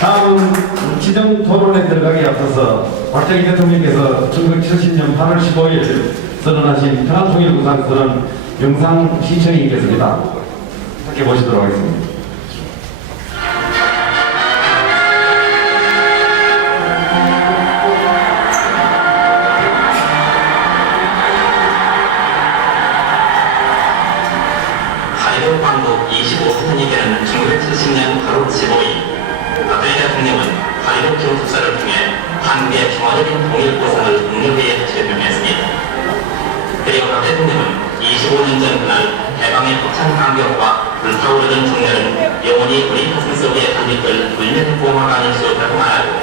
다음은 지정 토론에 들어가기 앞서서 박정희 대통령께서 1970년 8월 15일 선언하신 평화통일구상 선언 영상 시청이 있겠습니다. 함께 보시도록 하겠습니다. 한국 광복 25주년이 되는 1970년 8월 15일 박정희 대통령은 한국 경축사를 통해 한국의 평화적인 통일구상을 국무회의에 제명했습니다. 그리고 박 대통령은 25년 전 그날 해방의 벅찬 감격과 불타오르는 정열은 영원히 우리 가슴 속에 담깃들 울면 고마가 아닐 수 없다고 말하고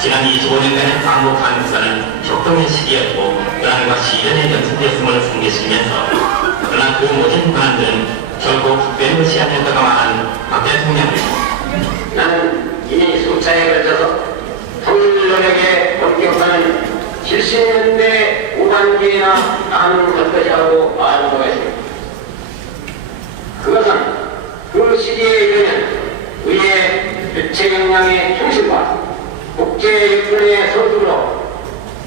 지난 25년간의 광복 한국사는 격동의 시기였고 불안과 시련에 연속되었음을 상기시키면서 그러나 그 모든 불안들은 결국 특별히 것이 아니었다고 말한 박 대통령은 나는 이미 수차에 걸쳐서 통일 노력에 본격화는 70년대 후반기에나 가능할 것이라고 말하고 있습니다. 그것은 그 시기에 이르면 우리의 주체 역량의 중심과 국제 여건의 서두로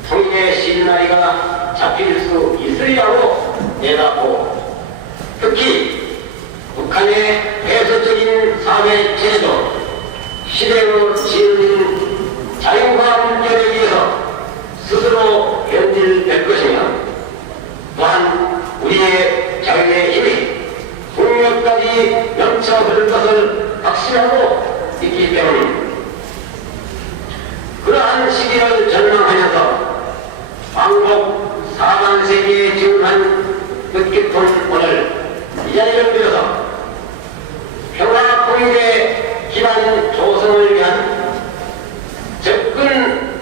통일의 실마리가 잡힐 수 있으리라고 내다보고 특히 북한의 폐쇄적인 사회 체제도 시대로 지은 자연과 문제를 위해서 스스로 견딜될 것이며 또한 우리의 자유의 힘이 국력까지 넘쳐 흐를 것을 확신하고 있기 때문입니다. 그러한 시기를 전망하면서 광복 4반세기에 지원한 뜻깊은 오늘 이 자리를 빌어서 평화 통일의 기반 조성을 위한 접근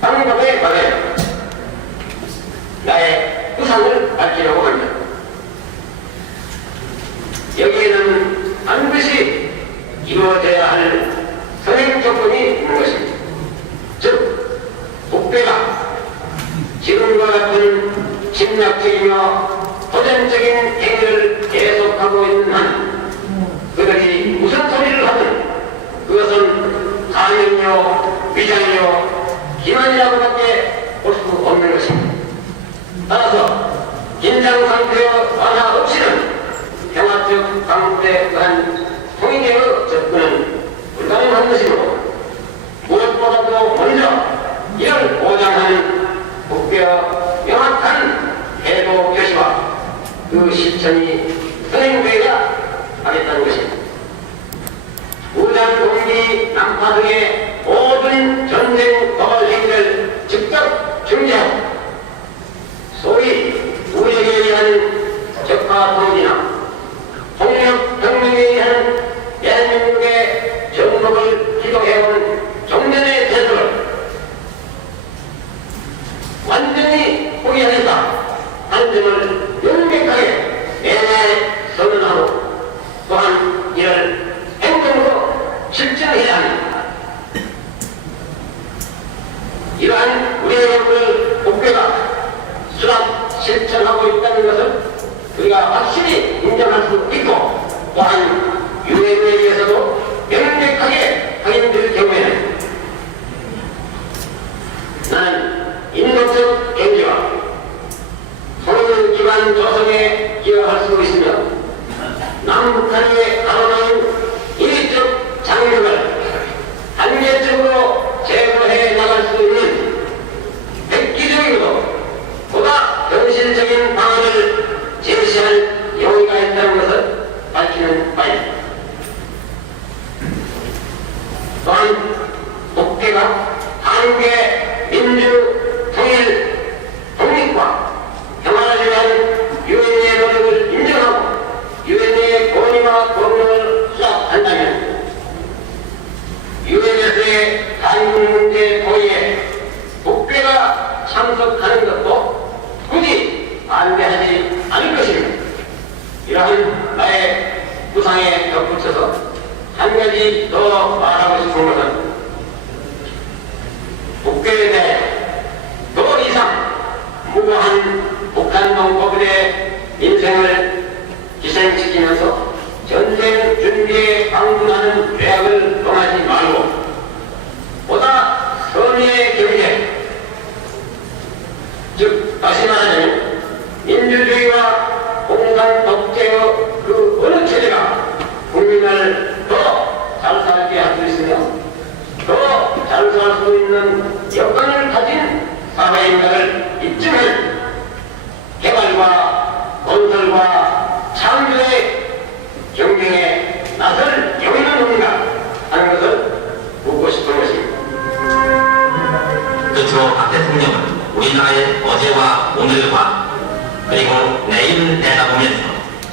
방법에 관해 나의 구상을 밝히려고 합니다. 여기에는 반드시 이루어져야 할 선행 조건이 있는 것입니다. 즉, 국대가 지금과 같은 침략적이며 도전적인 행위를 계속하고 있는 한 그들이 무슨 소리를 하든 그것은 가면이요 위장이요 기만이라고밖에 볼 수 없는 것입니다. 따라서 긴장 상태의 완화 없이는 평화적 강국에 의한 통일의 접근은 불가능한 것이므로 무엇보다도 먼저 이를 보장하는 국회의 명확한 태도 표시와 그 실천이 선행되어야 하겠다는 것입니다. 무장 동기 난파 등의 모든 전쟁 도발 행위를 직접 중지하고 소위 무역에 의한 적화 통지나 폭력 병력에 의한 대한민국의 정복을 기도해온 종전의 태도를 완전히 포기하겠다 하는 점을 명백하게 내내 선언하고 또한 이를 행동으로 실천해야 합니다. 이러한 우리의 역을 국회가 수락 실천하고 있다는 것을 우리가 확실히 인정할 수 있고 또한 유엔에 의해서도 명백하게 확인될 경우에는 나는 인도적 경제와 통일 기반 조성에 기여할 수 있으며 남북한이 가로놓은 인위적 장벽을 단계적으로 제거해 나갈 수 있는 획기적이고 보다 현실적인 방안을 제시할 용의가 있다는 것을 밝히는 바입니다. 또한 국회가 한국의 민주 통일 독립과 평화를 위한 유엔의 노력을 인정하고 유엔의 권위와 권력을 수락한다면 유엔에서의 한국 문제 토의에 국회가 참석하는 것도 굳이 반대하지 않을 것입니다. 이러한 나의 구상에 덧붙여서 한 가지 더 말하고 싶은 것은 국회에 대해 더 이상 무고한 북한 농법의 인생을 희생시키면서 전쟁 준비에 방문하는 계약을 범하지 말고 우리나라의 어제와 오늘과 그리고 내일을 내다보면서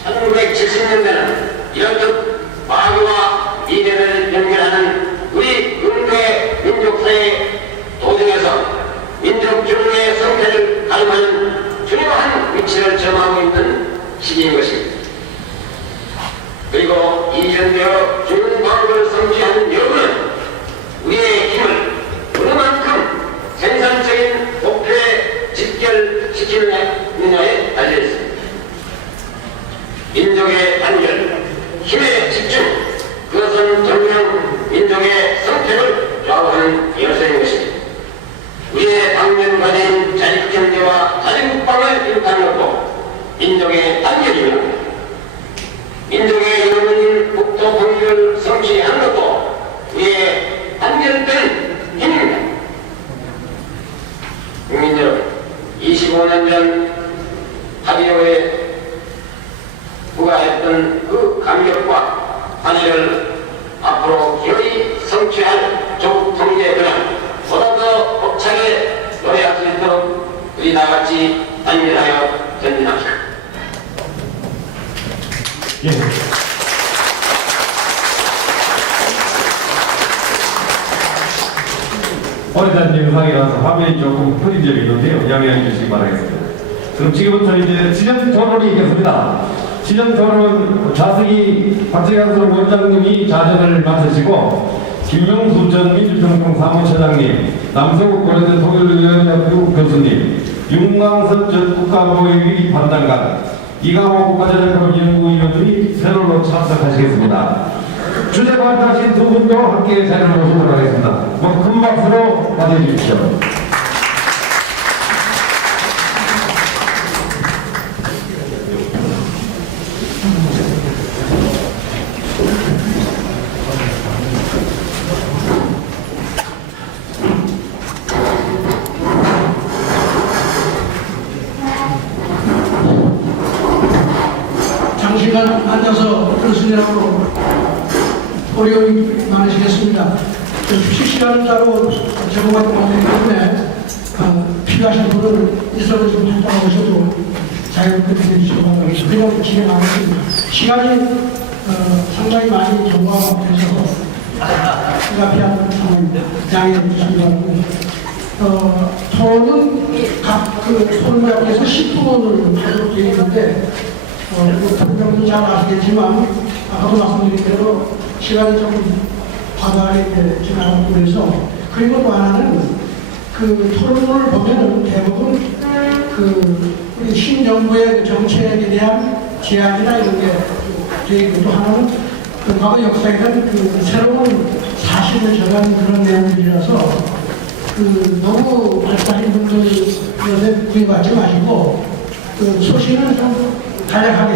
1970년대는 이런듯 과거와 미래를 연결하는 우리 은퇴 민족사의 도중에서 민족주의의 성패를 가름하는 중요한 위치를 점하고 있는 시기인 것입니다. 그리고 이전되어 죽은 과거를 성취하는 여부는 우리의 힘을 어느 만큼 생산적인 목표에 직결시키느냐에 달려 있습니다. 민족의 단결, 힘의 집중, 그것은 정령 민족의 성격을 좌우하는 열쇠인 것입니다. 우리의 당면과제인 자립경제와 자립국방을 일으켜놓고 민족의 단결이며 민족의 영원인 국토 통일을 성취하는 것도 우리의 단결된 힘입니다. 국민 여러분, 25년 전 하리오에 부과했던 그 감격과 환희를 앞으로 기어이 성취할 조국 통일의 그냥 보다 더 벅차게 노래할 수 있도록 우리 다같이 단결하여 전진합시다. 예. 오래된 영상이라서 화면이 조금 흐린 점이 있는데요. 양해해 주시기 바라겠습니다. 그럼 지금부터 이제 지정 토론이 있겠습니다. 지정 토론은 좌석이 박재강선 원장님이 자정을 맡으시고 김명수 전 민주평통 사무처장님, 남서국 고려대 통일의학부 교수님, 윤광석 전 국가보위위 반장관, 이강호 국가전략연구위원들이 패널로 참석하시겠습니다. 주제 발표하신 두 분도 함께 자리를 모시도록 하겠습니다. 큰 박수로 맞이해주십시오. 장시간 앉아서 들으시느라고 어려움이 많으시겠습니다. 휴식 시간을 따로 제공하기 때문에 필요하신 분은 이서를 좀 했다고 하셔도 자유롭게 해주시기 바랍니다. 그리고 진행하겠습니다. 시간이 상당히 많이 경과되셔서 불가피한 상황입니다. 양해해 주시기 바랍니다. 토론은 각 토론자께서 10분을 하도록 되어 있는데 대통령도 잘 아시겠지만 아까도 말씀드린 대로 시간이 조금 과다하게 지나가고 그래서 그리고 또 하나는 그 토론을 보면은 대부분 우리 신정부의 정책에 대한 제안이나 이런 게 되어 있고 또 하나는 과거 역사에 대한 새로운 사실을 전하는 그런 내용들이라서 너무 말씀하신 분들에 구애받지 마시고 소신을 좀 간략하게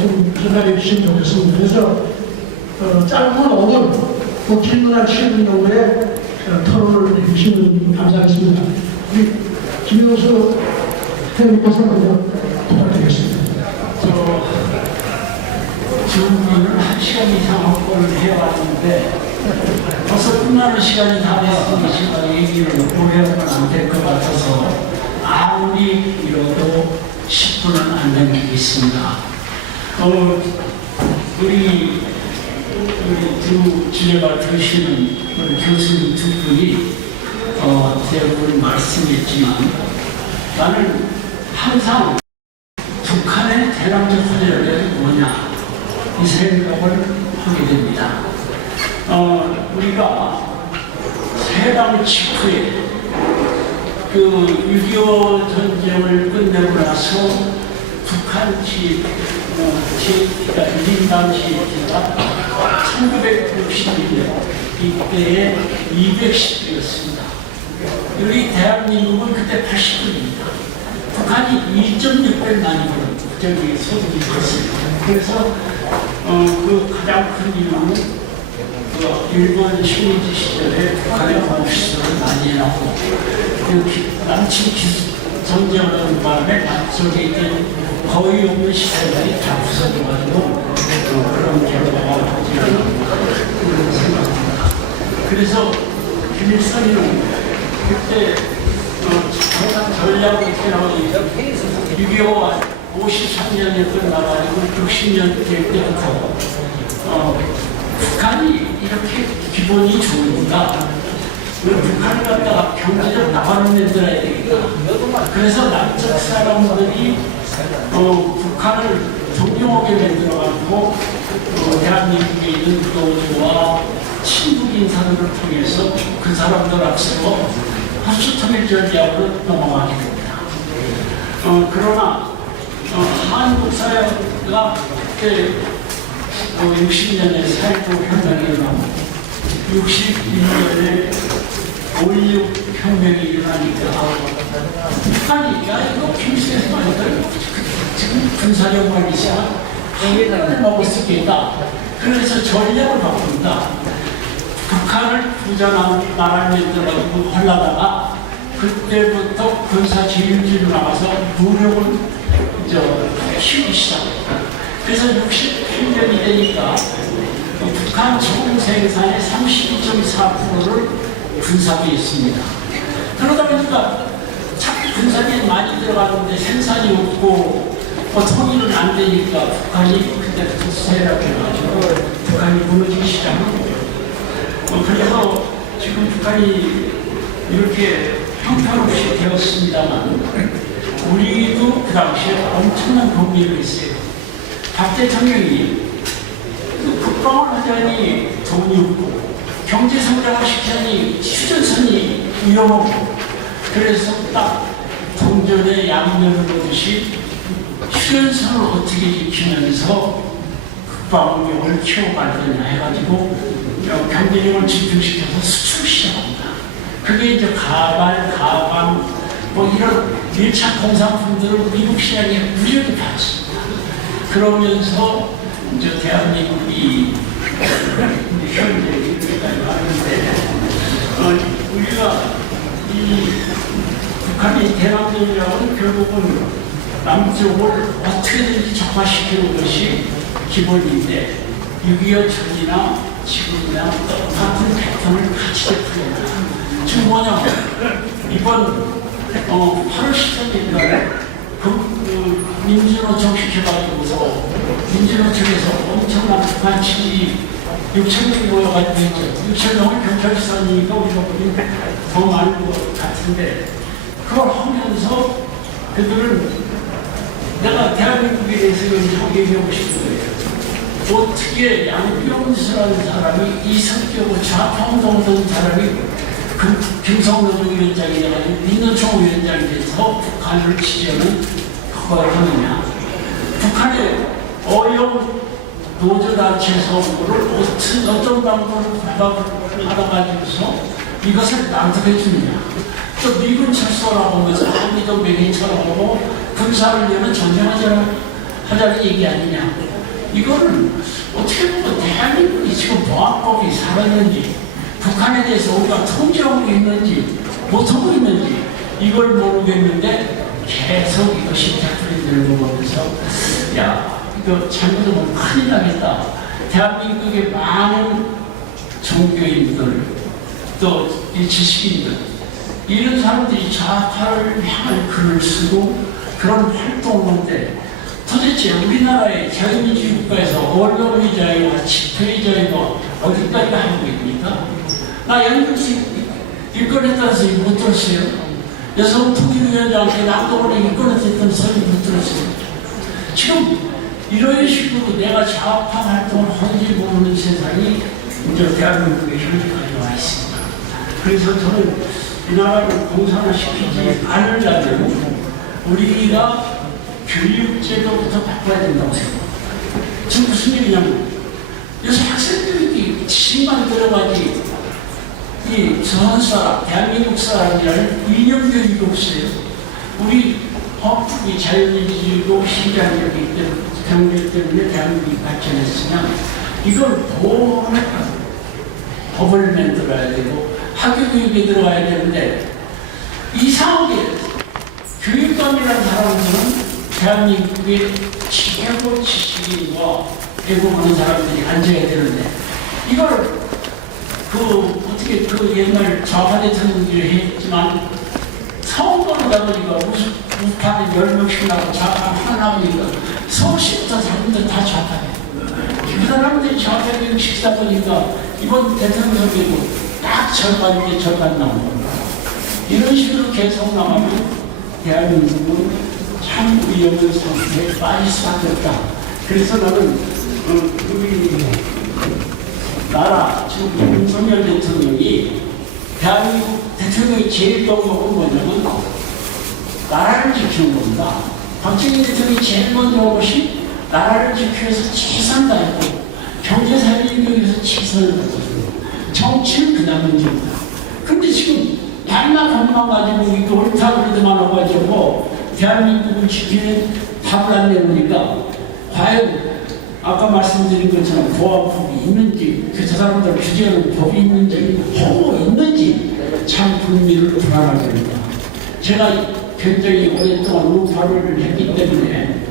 좀 전달해 주시면 좋겠습니다. 그래서 짧은 오늘 길면 한 7분 정도의 토론을 해주시면 감사하겠습니다. 우리 김영수 회원님께서 먼저 부탁드리겠습니다. 지금은 1시간 이상 확보를 해왔는데 벌써 끝나는 시간이 다 됐으니까 얘기를 오해하면 안 될 것 같아서 아무리 이뤄도 10분은 안 남기겠습니다. 우리 두 주제 발표하시는 교수님 두 분이 대부분 말씀했지만 나는 항상 북한의 대남적 화제는 뭐냐 이 생각을 하게 됩니다. 우리가 해방 직후에 6.25 전쟁을 끝내고 나서 북한 민당 GDP가 1961년 이때에 210불이었습니다. 우리 대한민국은 그때 80불입니다. 북한이 2.6배만이 소득이 됐습니다. 그래서 가장 큰 이유는 일본 식민지 시절에 북한의 공시설을 많이 해놨고 남친 전쟁을 하는 바람에 남쪽에 있던 거의 없는 시설들이 다 부서져가지고 그런 결과가 나오지라는 생각합니다. 그래서 김일성이는 그때 해당 전략 6.25가 53년에 끝나가지고 60년 될 때부터 북한이 이렇게 기본이 좋으니까 북한을 갖다가 경제적 나가는 데들어야 되겠다. 그래서 남쪽 사람들이 북한을 동경하게 만들어가지고 대한민국에 있는 노조와 친북 인사들을 통해서 그 사람들 앞세워 합수통일 전략으로 넘어가게 됩니다. 그러나 한국 사회가 그때 60년에 4.19 혁명이 일어나고 61년에 5.16 혁명이 일어나니까 북한이 야 이거 김수에서 말이다 지금 군사력만 있으면 한국을 먹을 수 있겠다. 그래서 전략을 바꾼다. 북한을 부자 나라들하고 하려다가 그때부터 군사 제일지로 나가서 무력을 키우기 시작했다. 그래서 68년이 되니까 북한 총 생산의 32.4%를 군사비에 있습니다. 그러다 보니까 자꾸 군사비에 많이 들어가는데 생산이 없고 통일은 안 되니까 북한이 그때부터 세력해가지고 북한이 무너지기 시작한 거예요. 그래서 지금 북한이 이렇게 형편없이 되었습니다만 우리도 그 당시에 엄청난 고민을 했어요. 박 대통령이 국방을 하자니 돈이 없고 경제 성장을 시키자니 휴전선이 위험하고 그래서 딱 동전의 양면을 보듯이 휴전선을 어떻게 지키면서 국방력을 키워갈 거냐 해가지고 경제력을 집중시켜서 수출 시작합니다. 그게 이제 가방, 이런 밀착 공산품들을 미국 시장에 무지하게 팔았습니다. 그러면서 이제 대한민국이 현재 이렇게까지 왔는데 우리가 이 북한의 대남전이라고는 결국은 남쪽을 어떻게든지 적화시키는 것이 기본인데 6.25 전이나 지금이나 똑같은 패턴을 같이 풀어야 지금 뭐냐 이번 8월 13일 민주노 정식해가지고서 민주노 측에서 엄청난 북한 지지 6,000명이 모여가지고 있죠. 6,000명을 경찰서니까 우리가 보기 더 많은 것 같은데 그걸 하면서 그들은 내가 대한민국에 대해서 얘기하고 싶은 거예요. 어떻게 양병수라는 사람이 이성격으로 좌파운동하는 사람이 그 김성노조 위원장이 돼가지고 민노총 위원장이 돼서 북한을 지지하는 그걸 하느냐. 북한의 어려운 노조단체에서 그거를 어떤 방법으로 받아가지고서 이것을 낭독해 주느냐. 또 미군 철수라고 하면서 한미도 매개처럼 하고 군사를 위해서 전쟁하자는 얘기 아니냐. 이거는 어떻게 보면 대한민국이 지금 보안법이 살아있는지 북한에 대해서 우리가 통제하고 있는지 못하고 있는지 이걸 모르겠는데 계속 이것이 대표님들을 보면서 야 이거 잘못하면 큰일 나겠다. 대한민국의 많은 종교인들 또 이 지식인들 이런 사람들이 좌파를 향한 글을 쓰고 그런 활동을 하는데 도대체 우리나라의 자유민주주의 국가에서 언론의 자유와 집회의 자유가 어디까지 하는 겁니까? 나 연금식 일권했다는 소리 못 들었어요. 여성 통일위원장한테 남동원에 일권했다는 소리 못 들었어요. 지금 이런 식으로 내가 좌파 활동을 하는지 모르는 세상이 이제 대한민국의 현재까지 와 있습니다. 그래서 저는 이 나라를 공산화시키지 않으려면 우리가 교육제도부터 바꿔야 된다고 생각합니다. 지금 무슨 일이냐면 요새 학생들이 지식만 들어가지 이 전사람, 대한민국 사람이라는 이념교육이 없어요. 우리 헌법이 자유민주주의고 시장적이기 때문에 경제 때문에 대한민국이 발전했으면 이걸 보호하는 법을 만들어야 되고 학교 교육에 들어가야 되는데 이상하게 교육감이라는 사람들은 대한민국의 최고 지식인과 애국하는 사람들이 앉아야 되는데 이걸 어떻게 옛날 좌파 대통령들이 했지만 선거로다 보니까 우파는 10명씩 나고 좌파 하나 나오니까 서울시부터 사람들 다 좌파예요. 그 사람들이 좌파를 시키다 보니까 이번 대통령 선거도 딱 절반인데 절반 나온 겁니다. 이런 식으로 계속 나가면 대한민국은 참 위험한 상태에 빠질 수밖에 없다. 그래서 나는 우리 나라 지금 윤석열 대통령이 대한민국 대통령이 제일 좋은 것은 뭐냐면 나라를 지키는 겁니다. 박정희 대통령이 제일 먼저 한 것이 나라를 지키기 위해서 최선을 다했고 경제 살리기 위해서 최선을 다했고 정치는 그냥 문제입니다. 그런데 지금 발나 겁만 가지고 이게 옳다 그러더만 와가지고 대한민국을 지키는 답을 안 내놓으니까 과연 아까 말씀드린 것처럼 보안법이 있는지 그 사람들 규제하는 법이 있는지 허구 있는지 참 국민을 불안하게 합니다. 제가 굉장히 오랫동안 우파를 했기 때문에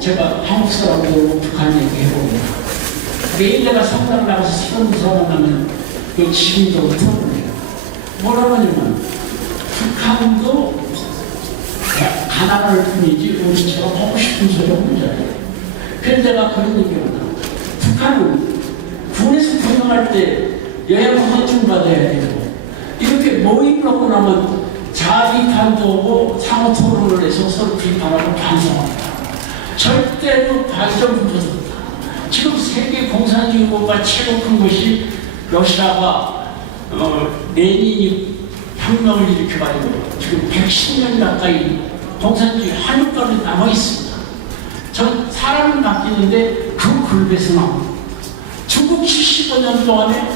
제가 한국 사람들하고 북한 얘기해봅니다. 매일 내가 성당 나가서 새로운 사람 만나면 그 지금도 들어봅니다. 뭐라고 하냐면 북한도 가난할 뿐이지 우리처럼 하고 싶은 소리 없는 자예요. 그래서 내가 그런 얘기합니다. 북한은 군에서 구경할 때 여행 허증 받아야 되고 이렇게 모임을 하고 나면 자비판도 오고 상호 토론을 해서 서로 비판하고 반성합니다. 절대로 발전부터다. 지금 세계 공산주의 국가 최고 큰 것이 러시아가 레닌이 혁명을 일으켜가지고 지금 110년 가까이 공산주의 한육가로 남아있습니다. 전 사람을 맡기는데 그 굴배에서 나옵니다. 중국 75년 동안에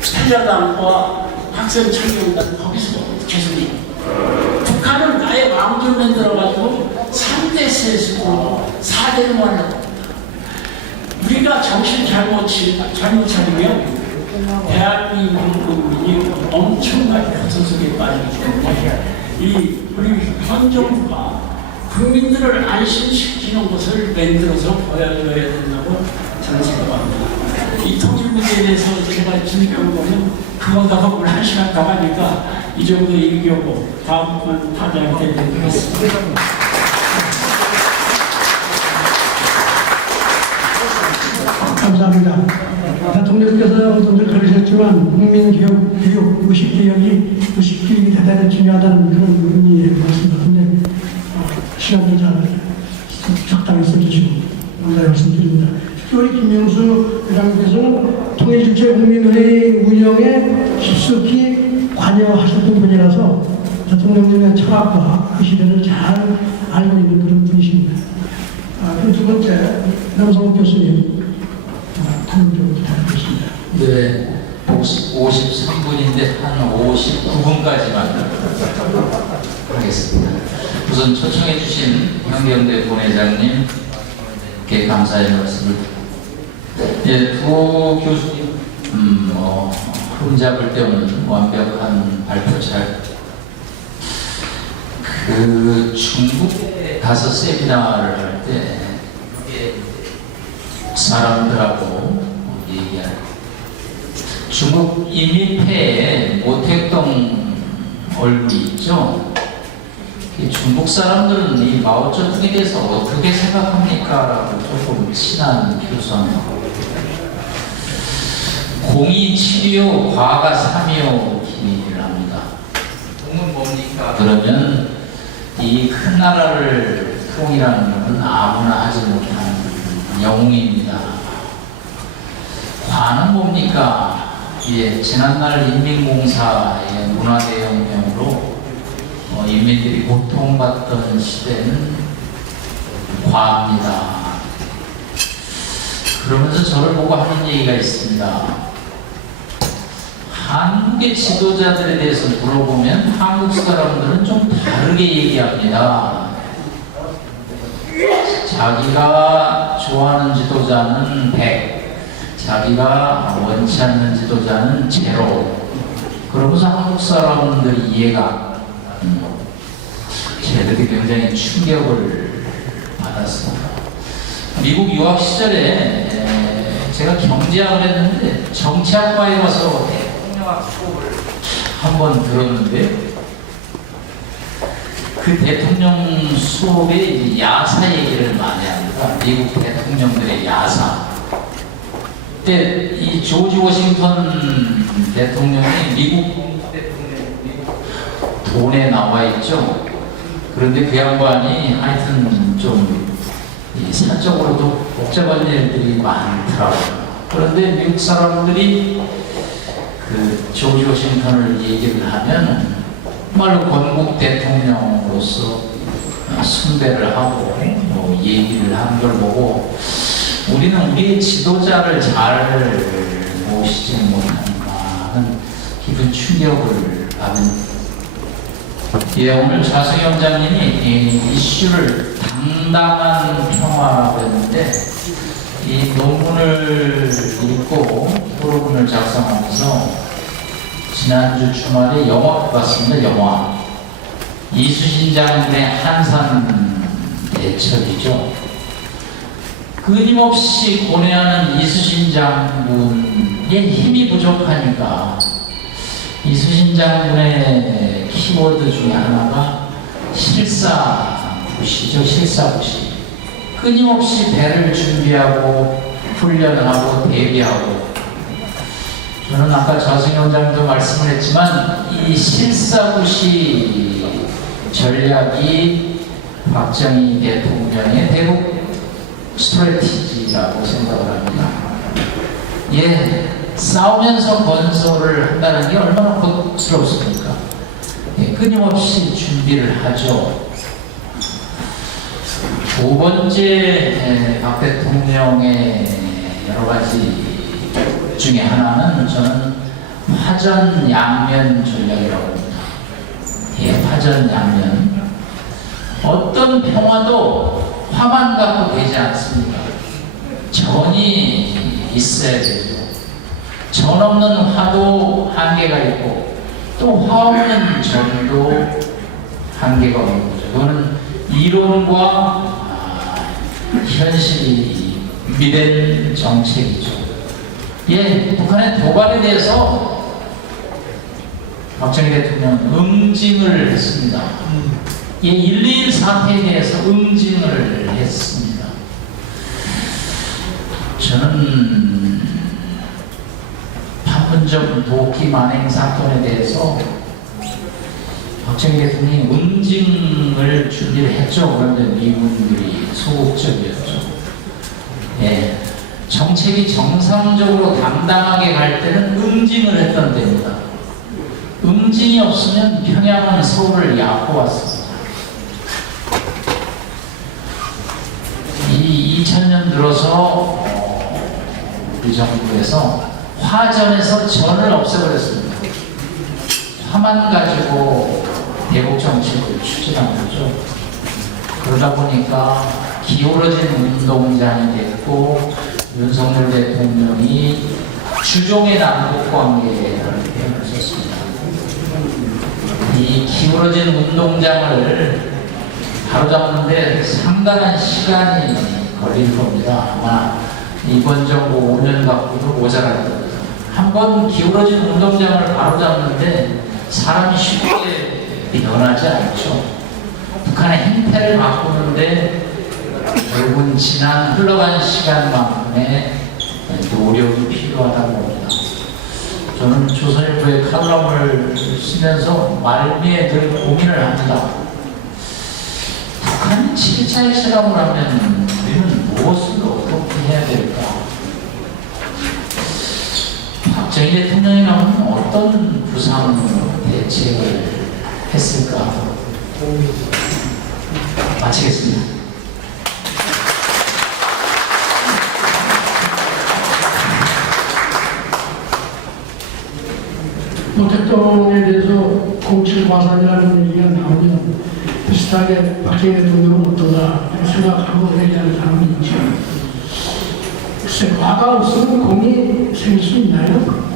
스탈린당과 학생청년단 거기서 계속해요. 북한은 아예 왕조 만들어가지고 3대 세습으로 4대를 하려고. 우리가 정신 잘못 차리면 대한민국 국민이 엄청나게 고통 속에 빠지기 때문에 우리 현 정부가 국민들을 안심시키는 것을 만들어서 보여줘야 된다고 저는 생각합니다. 이 통일 문제에 대해서 제가 진행하는 거는 그거다가 오늘 1시간 가가니까 이 정도 얘기하고 다음번 파장한테 드리겠습니다. 감사합니다. 대통령께서 오늘 그러셨지만 국민교육, 무식교육이 대단히 중요하다는 그런 의미의 말씀 같은데 시간도 잘 적당히 써주시고 감사의 말씀드립니다. 특히 우리 김명수 회장님께서는 통일주체국민회의 운영에 깊숙이 관여하셨던 분이라서 대통령님의 철학과 그 시대를 잘 알고 있는 그런 분이십니다. 그리고 두 번째, 남성욱 교수님. 네, 53분인데 한 59분까지만 하겠습니다. 우선 초청해 주신 현경대 본회장님께 감사의 말씀을 드립니다. 두 교수님 흠잡을 데 없는 완벽한 발표 잘 중국에 가서 세미나를 할 때 사람들하고 얘기할 중국 인민폐에 모택동 얼굴이 있죠. 중국 사람들은 이 마오쩌둥에 대해서 어떻게 생각합니까? 라고 조금 친한 교수한테 공이 7이요 과가 3이요 기를 합니다. 공은 뭡니까? 그러면 이 큰 나라를 통일하는 것은 아무나 하지 못하는 영웅입니다. 과는 뭡니까? 예, 지난날 인민공사의 문화대혁명으로 인민들이 고통받던 시대는 과입니다. 그러면서 저를 보고 하는 얘기가 있습니다. 한국의 지도자들에 대해서 물어보면 한국 사람들은 좀 다르게 얘기합니다. 자기가 좋아하는 지도자는 100, 자기가 원치 않는 지도자는 0. 그러면서 한국 사람들이 이해가 저들이 굉장히 충격을 받았습니다. 미국 유학 시절에 제가 경제학을 했는데 정치학과에 가서 대통령학 수업을 한번 들었는데 그 대통령 수업에 이제 야사 얘기를 많이 합니다. 미국 대통령들의 야사. 그때 이 조지 워싱턴 대통령이 미국 대통령 돈에 나와 있죠. 그런데 그 양반이 하여튼 좀 이 사적으로도 복잡한 일들이 많더라고요. 그런데 미국 사람들이 그 조지 워싱턴을 얘기를 하면 정말로 건국 대통령으로서 숭배를 하고 뭐 얘기를 하는 걸 보고 우리는 우리의 지도자를 잘 모시지 못한가 하는 깊은 충격을 받은. 예, 오늘 좌승영 장님이 이 이슈를 당당한 평화라고 했는데 이 논문을 읽고 토론문을 작성하면서 지난주 주말에 영화 봤습니다. 영화 이수신 장군의 한산 대첩이죠. 끊임없이 고뇌하는 이수신 장군의 힘이 부족하니까 이수신 장군의 키워드 중에 하나가 실사부시죠. 실사부시. 끊임없이 배를 준비하고 훈련하고 대비하고. 저는 아까 좌승영 장도 말씀을 했지만 이 실사부시 전략이 박정희 대통령의 대북 스트래티지라고 생각을 합니다. 예, 싸우면서 건설을 한다는 게 얼마나 고통스럽습니까? 예, 끊임없이 준비를 하죠. 두 번째 박 대통령의 여러 가지 중에 하나는 저는 화전양면 전략이라고 합니다. 예, 화전양면. 어떤 평화도 화만 갖고 되지 않습니다. 전이 있어야 되죠. 전 없는 화도 한계가 있고 또 화 없는 전도 한계가 있는 거죠. 그거는 이론과 현실이 미된 정책이죠. 예, 북한의 도발에 대해서 박정희 대통령 응징을 했습니다. 예, 121 사태에 대해서 응징을 했습니다. 저는 판문점 도끼 만행 사건에 대해서 박정희 대통령이 응징을 준비를 했죠. 그런데 미군들이 소극적이었죠. 예, 정책이 정상적으로 당당하게 갈 때는 응징을 했던 때입니다. 응징이 없으면 평양은 서울을 얕보았습니다. 이 2000년 들어서 우리 정부에서 화전에서 전을 없애버렸습니다. 화만 가지고 대북 정책을 추진한 거죠. 그러다 보니까 기울어진 운동장이 됐고 윤석열 대통령이 주종의 남북 관계라는 표현을 썼습니다. 이 기울어진 운동장을 바로잡는데 상당한 시간이 걸릴 겁니다. 아마 이번 정부 5년 갖고도 모자랄 겁니다. 한번 기울어진 운동장을 바로잡는데 사람이 쉽게 변하지 않죠. 북한의 행태를 바꾸는데 결국은 흘러간 시간만큼의 노력이 필요하다고 봅니다. 저는 조선일보의 칼럼을 쓰면서 말미에 늘 고민을 합니다. 북한이 7차의 실험을 하면 우리는 무엇을 어떻게 해야 될까? 박정희 대통령이라면 어떤 부상 대책을 했을까? 마치겠습니다. 모택동에 대해서 공칠 과산이라는 얘기가 나오면 비슷하게 박정희 대통령은 어떠다 생각하고 얘기하는 사람이 있죠. 글쎄, 과가 없으면 공이 생길 수 있나요?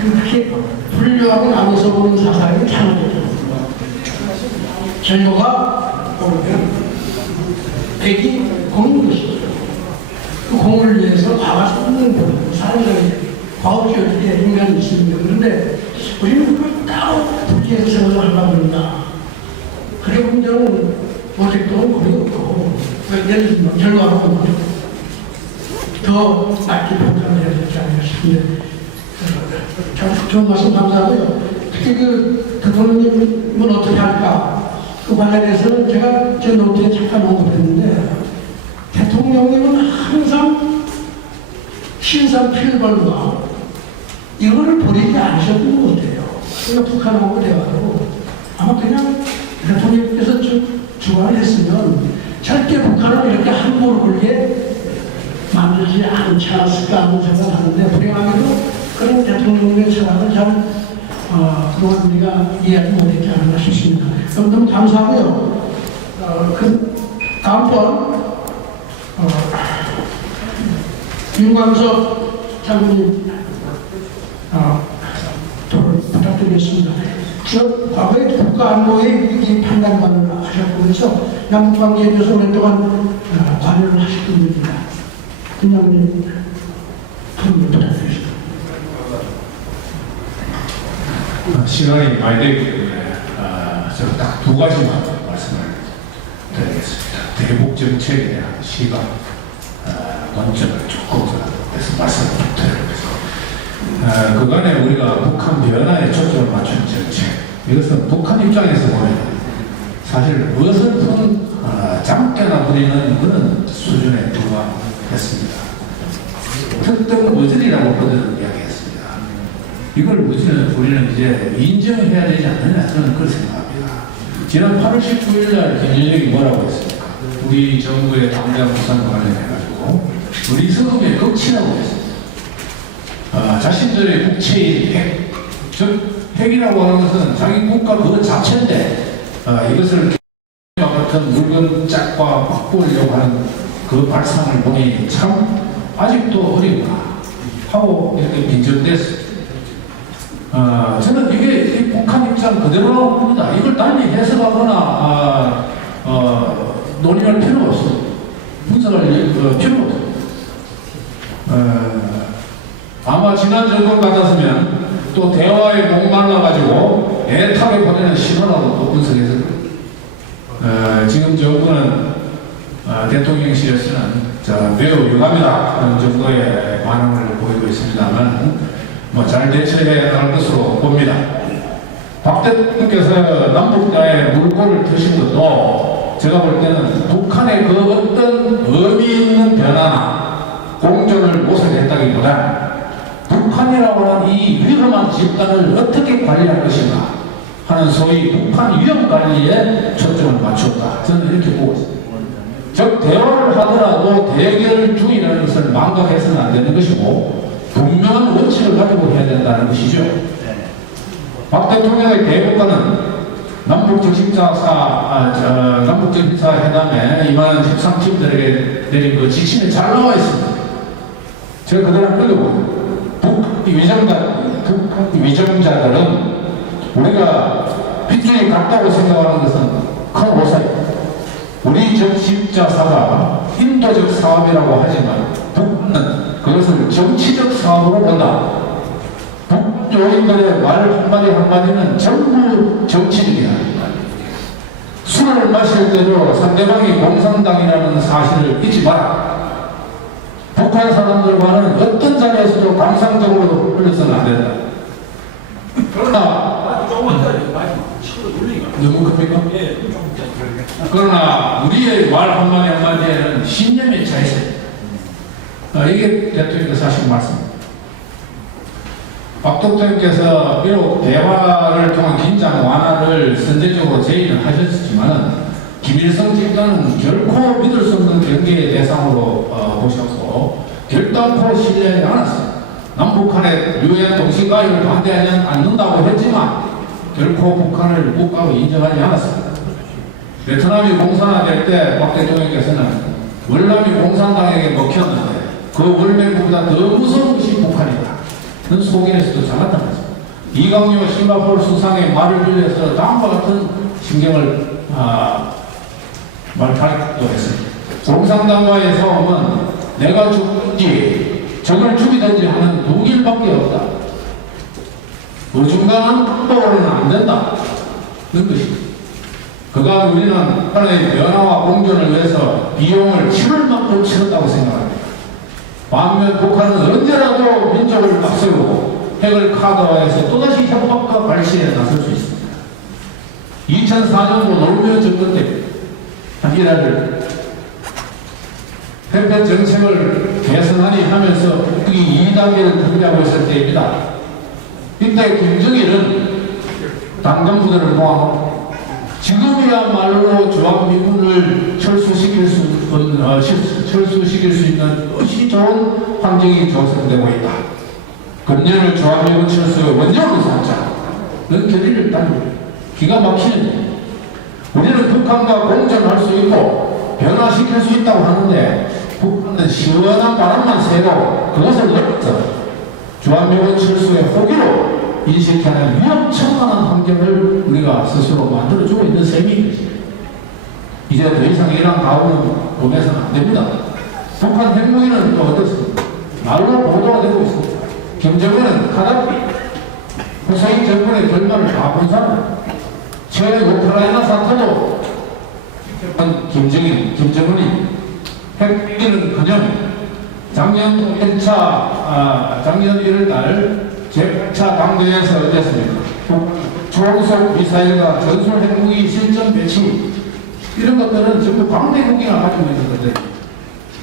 그렇게 분류하고 나눠서 보는 사상이 잘못되죠. 전도가 오르면 백이 공인 것이죠. 그 공을 위해서 과가 쓰는 거예요. 사람들이 과학적인 인간이 있습니다. 그런데 우리는 그걸 다 따로 북에서 생각을 하려고 그런다. 그래 문제는 모색도 거의 없고, 예를 들면 결과로 더 낮게 평가를 해야 되지 않을까 싶은데, 참 좋은 말씀 감사하고요. 특히 대통령님은 어떻게 할까? 그 관련해서는 제가 제 노트에 잠깐 언급했는데, 대통령님은 항상 신상필벌과 이거를 버리지 않으셨던 것 같아요. 그러니까 북한하고 대화로 아마 그냥 대통령께서 주관을 했으면 절대 북한을 이렇게 함부로 걸게 만들지 않지 않았을까 하는 생각을 하는데, 불행하게도 그런 대통령의 생각을 잘 그동안 우리가 이해하지 못했지 않았나 싶습니다. 그럼 너무 감사하고요. 다음번 윤광석 장군님 토론 부탁드리겠습니다. 과거에 국가안보의 위기 판단관을 하셨고, 그래서 남북관계에 대해서 오랫동안 관여를 하셨던 분입니다. 군장님 토론 부탁드리겠습니다. 시간이 많이 되기 때문에 제가 딱 두 가지만 말씀을 드리겠습니다. 대북 정책에 대한 시각 논점을 조금 해서 말씀을 드리겠습니다. 그간에 우리가 북한 변화에 초점을 맞춘 정책, 이것은 북한 입장에서 보면 사실 무엇을 잠깨나 부리는 그런 수준에 불과했습니다. 특등 무전이라고 그들은 이야기했습니다. 이걸 우리는 이제 인정해야 되지 않느냐, 저는 그렇게 생각합니다. 지난 8월 19일 날 김일성이 뭐라고 했습니까? 우리 정부의 당장 부산 관련해가지고 우리 서금에 꺽치라고 했습니다. 자신들의 국채인 핵, 즉 핵이라고 하는 것은 자기 국가 그 자체인데 이것을 같은 물건 짝과 바꾸려고 하는 그 발상을 보니 참 아직도 어리구나 하고 이렇게 빈정됐습니다. 저는 이게 북한 입장 그대로라고 봅니다. 이걸 달리 해석하거나 논의할 필요가 없습니다. 분석할 필요가 없습니다. 아마 지난 정권 같았으면 또 대화에 목말라가지고 애타게 보내는 신호라고 또 분석해서 지금 정부는 대통령실에서는 매우 유감이다 하는 정도의 반응을 보이고 있습니다만 잘 대처해야 할 것으로 봅니다. 박 대통령께서 남북 간의 물꼬를 트신 것도 제가 볼 때는 북한의 그 어떤 의미 있는 변화나 공존을 모색했다기보다 북한이라고 하는 이 위험한 집단을 어떻게 관리할 것인가 하는 소위 북한 위험 관리에 초점을 맞췄다. 저는 이렇게 보고 있습니다. 즉 대화를 하더라도 대결 중이라는 것을 망각해서는 안 되는 것이고 분명한 원칙을 가지고 해야 된다는 것이죠. 박 대통령의 대국가는 남북정상회담에 임하는 13팀들에게 내린 그 지침에 잘 나와 있습니다. 제가 그대로 읽어보고 북 위정자들은 우리가 핏줄이 같다고 생각하는 것은 큰 오산입니다. 우리 적십자사가 인도적 사업이라고 하지만 북은 그것을 정치적 사업으로 본다. 북 요인들의 말 한마디 한마디는 전부 정치적이다. 술을 마실 때도 상대방이 공산당이라는 사실을 잊지 마라. 북한 사람들과는 어떤 자리에서도 감상적으로 흘러서는 안 된다. 그러나 너무 급합니까? 그러나 우리의 말 한마디 한마디에는 신념의 차 있어요. 이게 대통령께서 하신 말씀입니다. 박 대통령께서 비록 대화를 통한 긴장 완화를 선제적으로 제의는 하셨지만 김일성 집단은 결코 믿을 수 없는 경계의 대상으로 보셨고 결단코 신뢰하지 않았어요. 남북한의 유엔 동시가입을 반대하지 않는다고 했지만 결코 북한을 국가로 인정하지 않았습니다. 베트남이 공산화될 때 박 대통령께서는 월남이 공산당에게 먹혔는데 그 월맹보다 더 무서운 것이 북한이다. 는 속인에서도 잘났단 말이죠. 이강요 싱가포르 수상의 말을 빌려서 다음과 같은 신경을 발표도 했습니다. 공산당과의 싸움은 내가 죽든지 적을 죽이든지 하는 두 길밖에 없다. 어중간한 행동으로는 안 된다. 그런 것입니다. 그간 우리는 하나의 변화와 공존을 위해서 비용을 치를 만큼 치렀다고 생각합니다. 반면 북한은 언제라도 민족을 앞세우고 핵을 카드화해서 또다시 협박과 발시에 나설 수 있습니다. 2004년도 노무현 정권 때 한일화를 핵 정책을 개선하니 하면서 북이 2단계를 준비하고 있을 때입니다. 이때 김정일은 당정부들을 모아놓고 지금이야말로 주한미군을 철수시킬 수 있는 것이 좋은 환경이 조성되고 있다. 금년을 주한미군 철수의 원전으로 삼자. 그런 결의를 딱 기가 막히는 우리는 북한과 공존할 수 있고 변화시킬 수 있다고 하는데 북한은 시원한 바람만 쐬고 그것을 넘어서 주한미군 철수의 호기로 인식하는 위험천만한 환경을 우리가 스스로 만들어주고 있는 셈입니다. 이제 더 이상 이런 가오는 범해서는 안 됩니다. 북한 핵무기는 또 어떻습니까? 말로 보도가 되고 있습니다. 김정은은 카다피, 후세인 정권의 결말을 다 본 사람. 최근 우크라이나 사태도 김정은이 핵무기는 그냥 작년 1월 제8차 당대회에서 어땠습니까? 초음속 미사일과 전술 핵무기 실전 배치 이런 것들은 전부 광대무기가 가지고 있는 것들.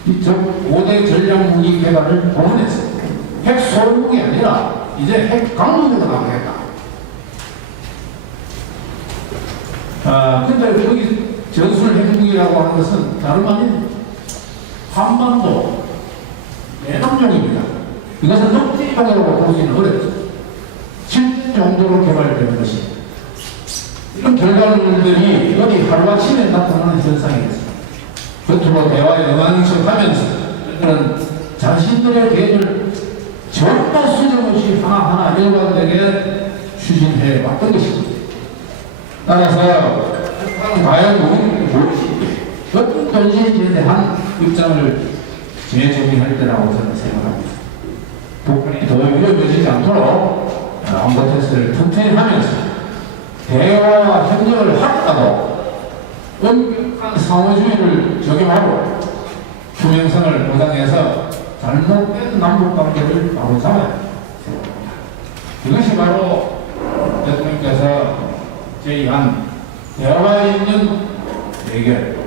이 5대 전략무기 개발을 동원했습니다. 핵 소형무기 아니라 이제 핵 강무기로 나가겠다. 근데 여기 전술 핵무기라고 하는 것은 다름 아닌 한반도 내동용입니다. 이것은 넉지용이라고 보기는 어렵죠. 실제 정도로 개발되는 것입니다. 이런 결과물들이 어디 하루아침에 나타나는 현상이겠습니다. 겉으로 대화에 응하는 척 하면서 그들은 자신들의 계획을 전부 수정없이 하나하나 일관되게 추진해 왔던 것입니다. 따라서 과연 무엇이 어떤 현실에 대한 입장을 재정의할 때라고 저는 생각합니다. 북한이 더 위험해지지 않도록 안보 테스트를 튼튼히 하면서 대화와 협력을 하더라도 엄격한 상호주의를 적용하고 투명성을 보장해서 잘못된 남북관계를 바로잡아야 합니다. 이것이 바로 대통령께서 제의한 대화에 있는 대결,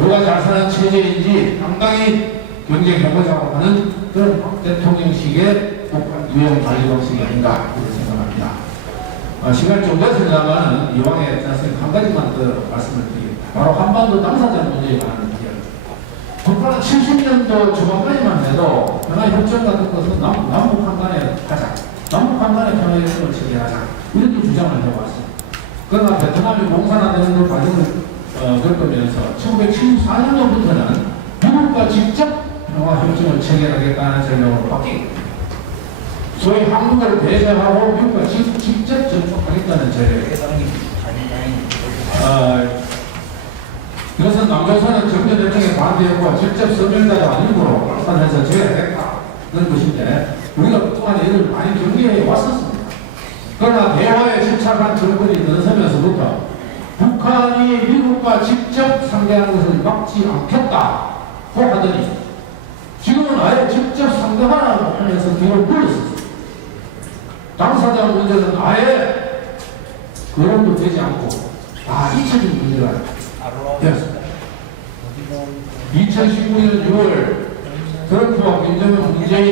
누가 잘 사는 체제인지 상당히 경쟁해보자고 하는 그런 대통령식의 북한 유형 관리 방식이 아닌가 이렇게 생각합니다. 시간이 좀 됐습니다만 이왕에 한 가지만 더 말씀을 드리겠습니다. 바로 한반도 당사자 문제에 관한 이야기. 북한은 70년도 초반까지만 해도 변화협정 같은 것은 남북한 간에 하자. 남북한 간에 변화협정을 체결하자. 이렇게 주장을 해왔습니다. 그러나 베트남이 공산화되는 과정을 겪으면서 1974년도부터는 미국과 직접 평화협정을 체결하겠다는 전략으로 바뀌고 소위 한국을 배제하고 미국과 직접 접촉하겠다는 전략입니다. 이것은 남조선은 정권 대통령에 반대했고 직접 서명자가 아니고 박산해서 제외하겠다 그런 것인데 우리가 그동안 이를 많이 경계해 왔었습니다. 그러나 대화에 집착한 정권이 들어서면서부터 북한이 미국과 직접 상대하는 것을 막지 않겠다고 하더니 지금은 아예 직접 상대하라고 하면서 뒤로 물렀습니다. 당사자 문제는 아예 거론도 되지 않고 다 잊혀진 문제가 되었습니다. 2019년 6월 트럼프와 김정은 문재인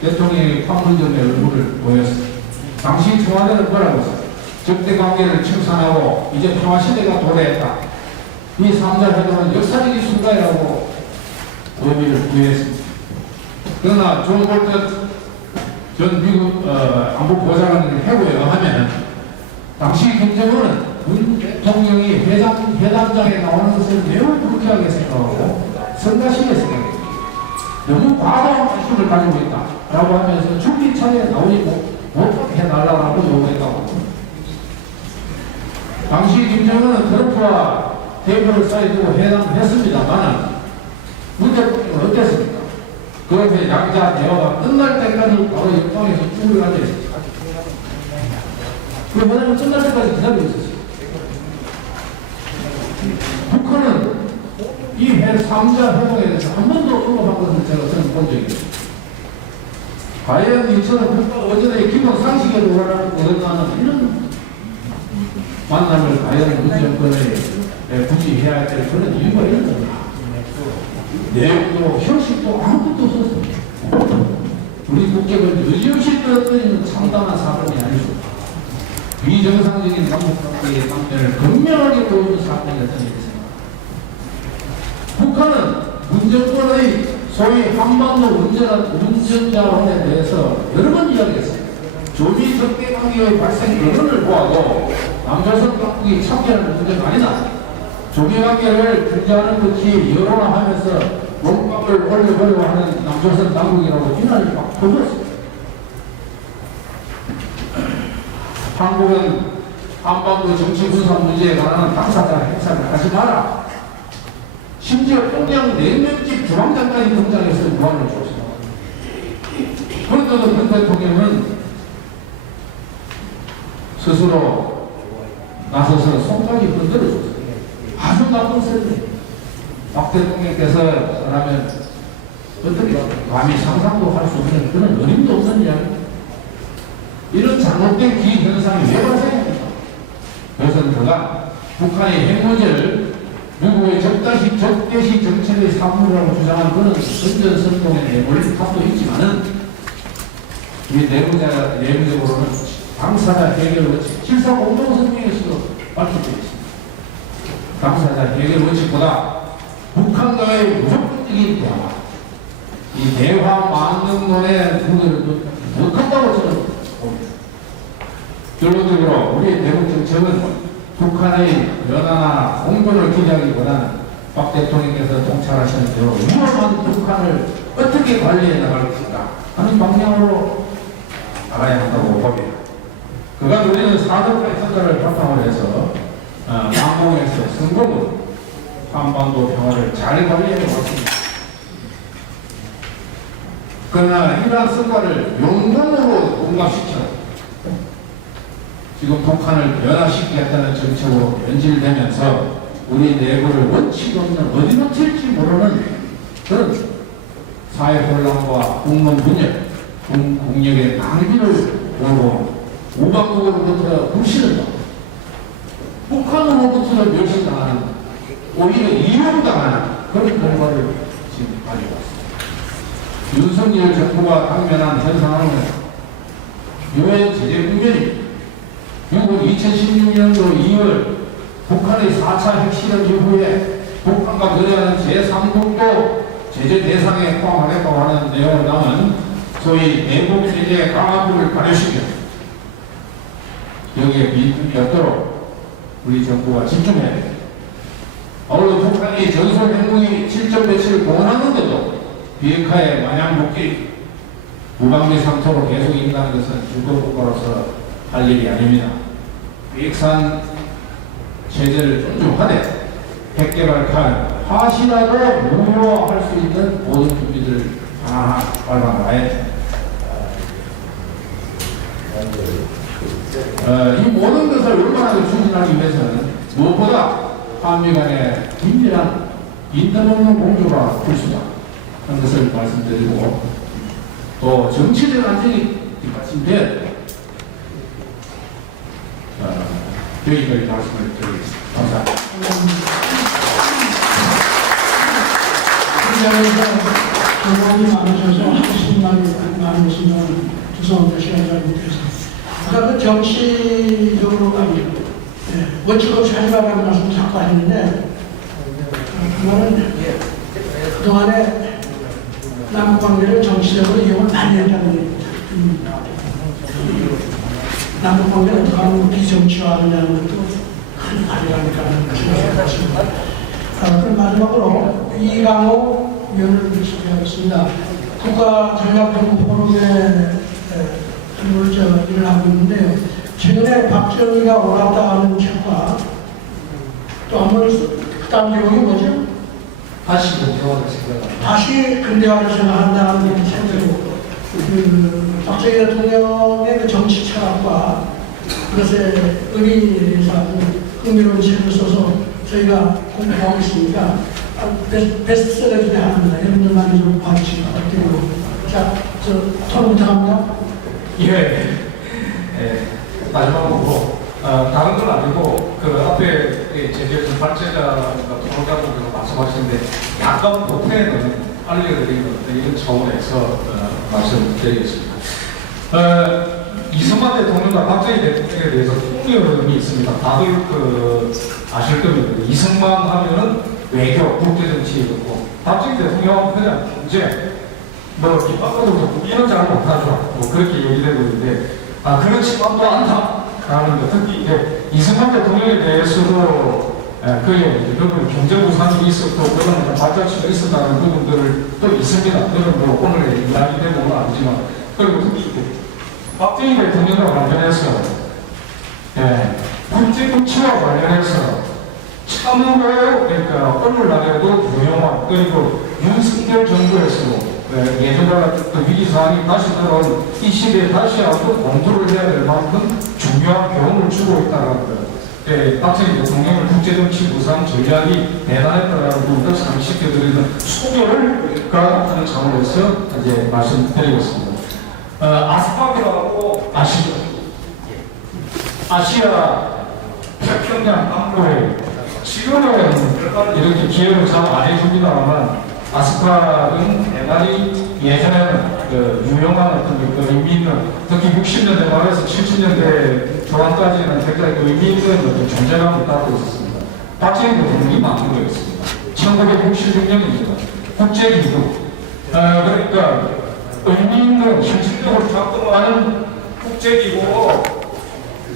대통령의 판문점에 얼굴을 보였습니다. 당시 청와대는 뭐라고 했어요? 적대관계를 청산하고 이제 평화시대가 도래했다. 이 3자 회담은 역사적인 순간이라고 의미를 부여했습니다. 그러나 존 볼턴 전 미국 안보보좌관의 해고에 의하면 당시 김정은은 문 대통령이 회담장에 나오는 것을 매우 불쾌하게 생각하고 성가시게 생각했습니다. 너무 과도한 관심을 가지고 있다라고 하면서 준비차에 나오지 못하게 해달라고 요구했다고. 당시 김정은은 트럼프와 테이블을 쌓여두고 회담을 했습니다만 문 대통령은 어땠습니까? 그렇게 양자 대화가 끝날 때까지 바로 역동에서 쭈그려 앉아있습니다. 그 회담이 끝날 때까지 기다리고 있었어요. 북한은 이 3자 회동에 대해서 한 번도 언급한 것을 저는 본 적이 없어요. 과연 이처럼 국가 어제의 기본 상식에 도달하는 이런 만남을 과연 문정권에 굳이 해야 될 그런 이유가 있는 겁니다. 내용도 형식도 아무것도 없었습니다. 우리 국격을 여지없이 떨어뜨리는 참담한 사건이 아니죠. 비정상적인 남북관계의 방면을 극명하게 보여준 사건이었던 일입니다. 북한은 문정권의 소위 한반도 운전자론에 대해서 여러 번 이야기했습니다. 조미 적대 관계의 발생 여론을 보아도 남조선 당국이 참견하는 문제가 아니다. 조미 관계를 중재하는 것이 여론화하면서 몸값을 올려보려고 하는 남조선 당국이라고 비난을 막 터졌습니다. 한국은 한반도 정치 분산 문제에 관한 당사자 행사를 하지 마라. 심지어 평양 냉면집 주방장까지 등장해서 무안을 줬습니다. 그런데도 현 대통령은 스스로 나서서 손까지 흔들어줬어요. 아주 나쁜 소리. 박 대통령께서라면 어떻게 감히 상상도 할 수 없는 그런 어림도 없는 이야기. 이런 잘못된 기현상이 왜 발생합니까? 그래서 그가 북한의 핵문제를 미국의 적대시 정책의 산물이라고 주장하는 그런 선전선동의 내용을 갖고 있지만은 우리 내부적으로는 당사자 해결 원칙, 7.4 공동성명에서도 밝혀져 있습니다. 당사자 해결 원칙보다 북한과의 무조건적인 대화, 이 대화 만능론의 분들을 더 큰다고 저는 봅니다. 결론적으로 우리의 대북 정책은 북한의 연하나 공존을 기대하기보다는 박 대통령께서 통찰하시는 대로 위험한 북한을 어떻게 관리해 나갈 것인가 하는 방향으로 나가야 한다고 봅니다. 그간 우리는 사덕의 성과를 바탕으로 해서 방공에서 성공으로 한반도 평화를 잘 관리해 왔습니다. 그러나 이러한 성과를 용광으로 공감시켜 지금 북한을 변화시키겠다는 정책으로 변질되면서 우리 내부를 원칙 없는 어디로 튈지 모르는 그런 사회 혼란과 국론 분열, 국력의 낭비를 보고 우방국으로부터 불신을 받고 북한으로부터 멸시당하는 오히려 이용당하는 그런 결과를 지금 가져왔습니다. 윤석열 정부가 당면한 현상은 유엔 제재 국면입니다. 미국은 2016년도 2월 북한의 4차 핵실험 이후에 북한과 거래하는 제3국도 제재 대상에 포함하겠다고 하는 내용을 담은 소위 내국 제재 강화부를 발효시켜 여기에 비틈이 없도록 우리 정부가 집중해야 됩니다. 아울러 북한이 전술 핵무기 7점 배치를 공언하는데도 비핵화에 마냥 복귀 무방비 상태로 계속 인가하는 것은 주권국가로서 할 일이 아닙니다. 비핵산 체제를 존중하되 핵개발판 화시라도 무효화할 수 있는 모든 준비들을 하나하나 밟아나가야 됩니다. 이 모든 것을 얼마나 추진하기 위해서는 무엇보다 한미 간의 긴밀한 인터 없는 공조가 필수다 하는 것을 말씀드리고 또 정치적 안정이 뒷받침돼 여기까지 말씀을 드리겠습니다. 감사합니다. 경험이 많으셔서 하신 말이 많으시면 죄송합니다. 시간이 잘 못해서. 아까 그 정치적으로 원칙 없이 하지 말라는 말씀 자꾸 하시는데 그거는 그동안에 남북관계를 정치적으로 이용을 많이 했다는 얘기입니다. 남북관계를 어떻게 하면 비정치화하느냐는 것도 큰 발이라니까 생각했습니다. 그럼 마지막으로 이강호 위원을 소개하겠습니다. 국가전략본부 포럼에 일을 하고 있는데요. 최근에 박정희가 옳았다 하는 책과 또 한 번 그 다음 제목이 뭐죠? 다시 근대화를 생각합니다. 다시 근대화를 생각한다는 책으로 박정희 대통령의 그 정치 철학과 그것에 의미에 대해서 아주 흥미로운 책을 써서 저희가 공부하고 있으니까 베스트셀러 중에 하나입니다. 여러분들 많이 좀 봐주시기 부탁드리고. 자, 저 토론 부탁합니다. 예. 마지막으로 다른 건 아니고 그 앞에 제기해준 발제자가 토론자분께서 말씀하시는데 약간 보태는 알려드리는 이런 차원에서 말씀드리겠습니다. 이승만 대통령과 박정희 대통령에 대해서 통념이 있습니다. 다들 아실 겁니다. 이승만 하면은 외교, 국제정치이고 박정희 대통령은 그냥 경제, 뒷바꿔도 국기는 잘 못하죠. 그렇게 얘기를 하고 있는데, 그렇지만 또 않다라는 것. 특히 이제 이승만 대통령에 대해서도 그의 경제부상이 있었고, 그런 발자취가 있었다는 부분들을 또 있습니다. 그건 오늘 이야기 되는 건 아니지만, 그리고 특히 박정희 대통령과 관련해서, 국제정치와 관련해서 참으로 그러니까 오늘날에도 유용한, 그리고 윤석열 정부에서도 예전과 같은 위기사항이 다시 들어온 이 시대에 다시 한번 공부를 해야 될 만큼 중요한 교훈을 주고 있다는 것. 박정희 대통령의 국제정치 부상 전략이 대단했다는 부분을 상기시켜드리는 소개를 하는 차원에서 이제 말씀드리겠습니다. 아스팍이라고 아시죠? 아시아 태평양 안보회 지금은 이렇게 기회를 잘 안 해줍니다만 아스팍은 대단히 예전에는 유용한 어떤 의미 있는, 특히 60년대 말에서 70년대 초반까지는 굉장히 의미 있는 어떤 존재감을 갖고 있었습니다. 박정희 대통령이 만든 거였습니다. 1966년입니다. 국제기구. 그러니까 의미 있는 실질적으로 작동하는 국제기구로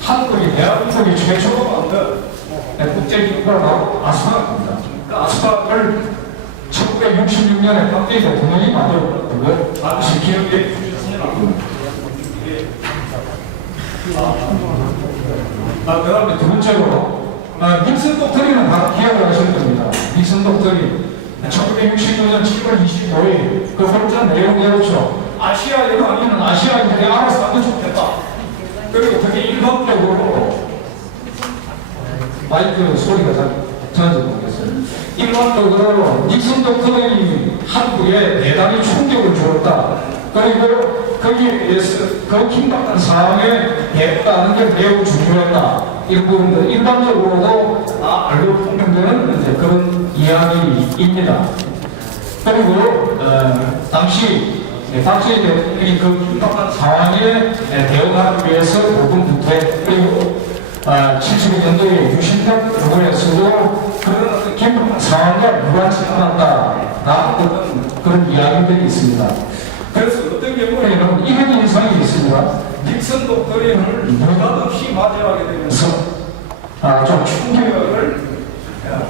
한국이 대한민국이 최초로 만든 국제기구가 바로 아스팍입니다. 아스팍을 1966년에 박정희 대통령이 만들었던 걸 반드시 기억해 주셨으면 합니다. 그 다음에 두 번째로, 닉슨 독트린은 다 기억을 하실 겁니다. 닉슨 독트린. 1966년 7월 25일, 그 혼자 내용이었죠. 아시아 연합회는 아시아인들이 알아서 하면 좋겠다. 그리고 그게 일반적으로, 마이크 소리가 전하지 모르겠어요. 일반적으로 닉슨 독트린이 한국에 대단히 충격을 주었다. 그리고 거기에 의해서 그 긴박한 상황에 대응하는 게 매우 중요했다. 이런 부분들 일반적으로도 알고 통용되는 이제 그런 이야기입니다. 그리고 당시 박정희 대통령이 그 긴박한 상황에 대응하기 위해서 고군분투, 그리고 75년도에 유신력 부분에서도 그런 긴박한 상황과 무관치 않았다라는 그런 이야기들이 있습니다. 그래서 어떤 경우에는 이런 인상이 있습니다. 닉슨 독트린을 느닷없이 맞이하게 되면서 좀 충격을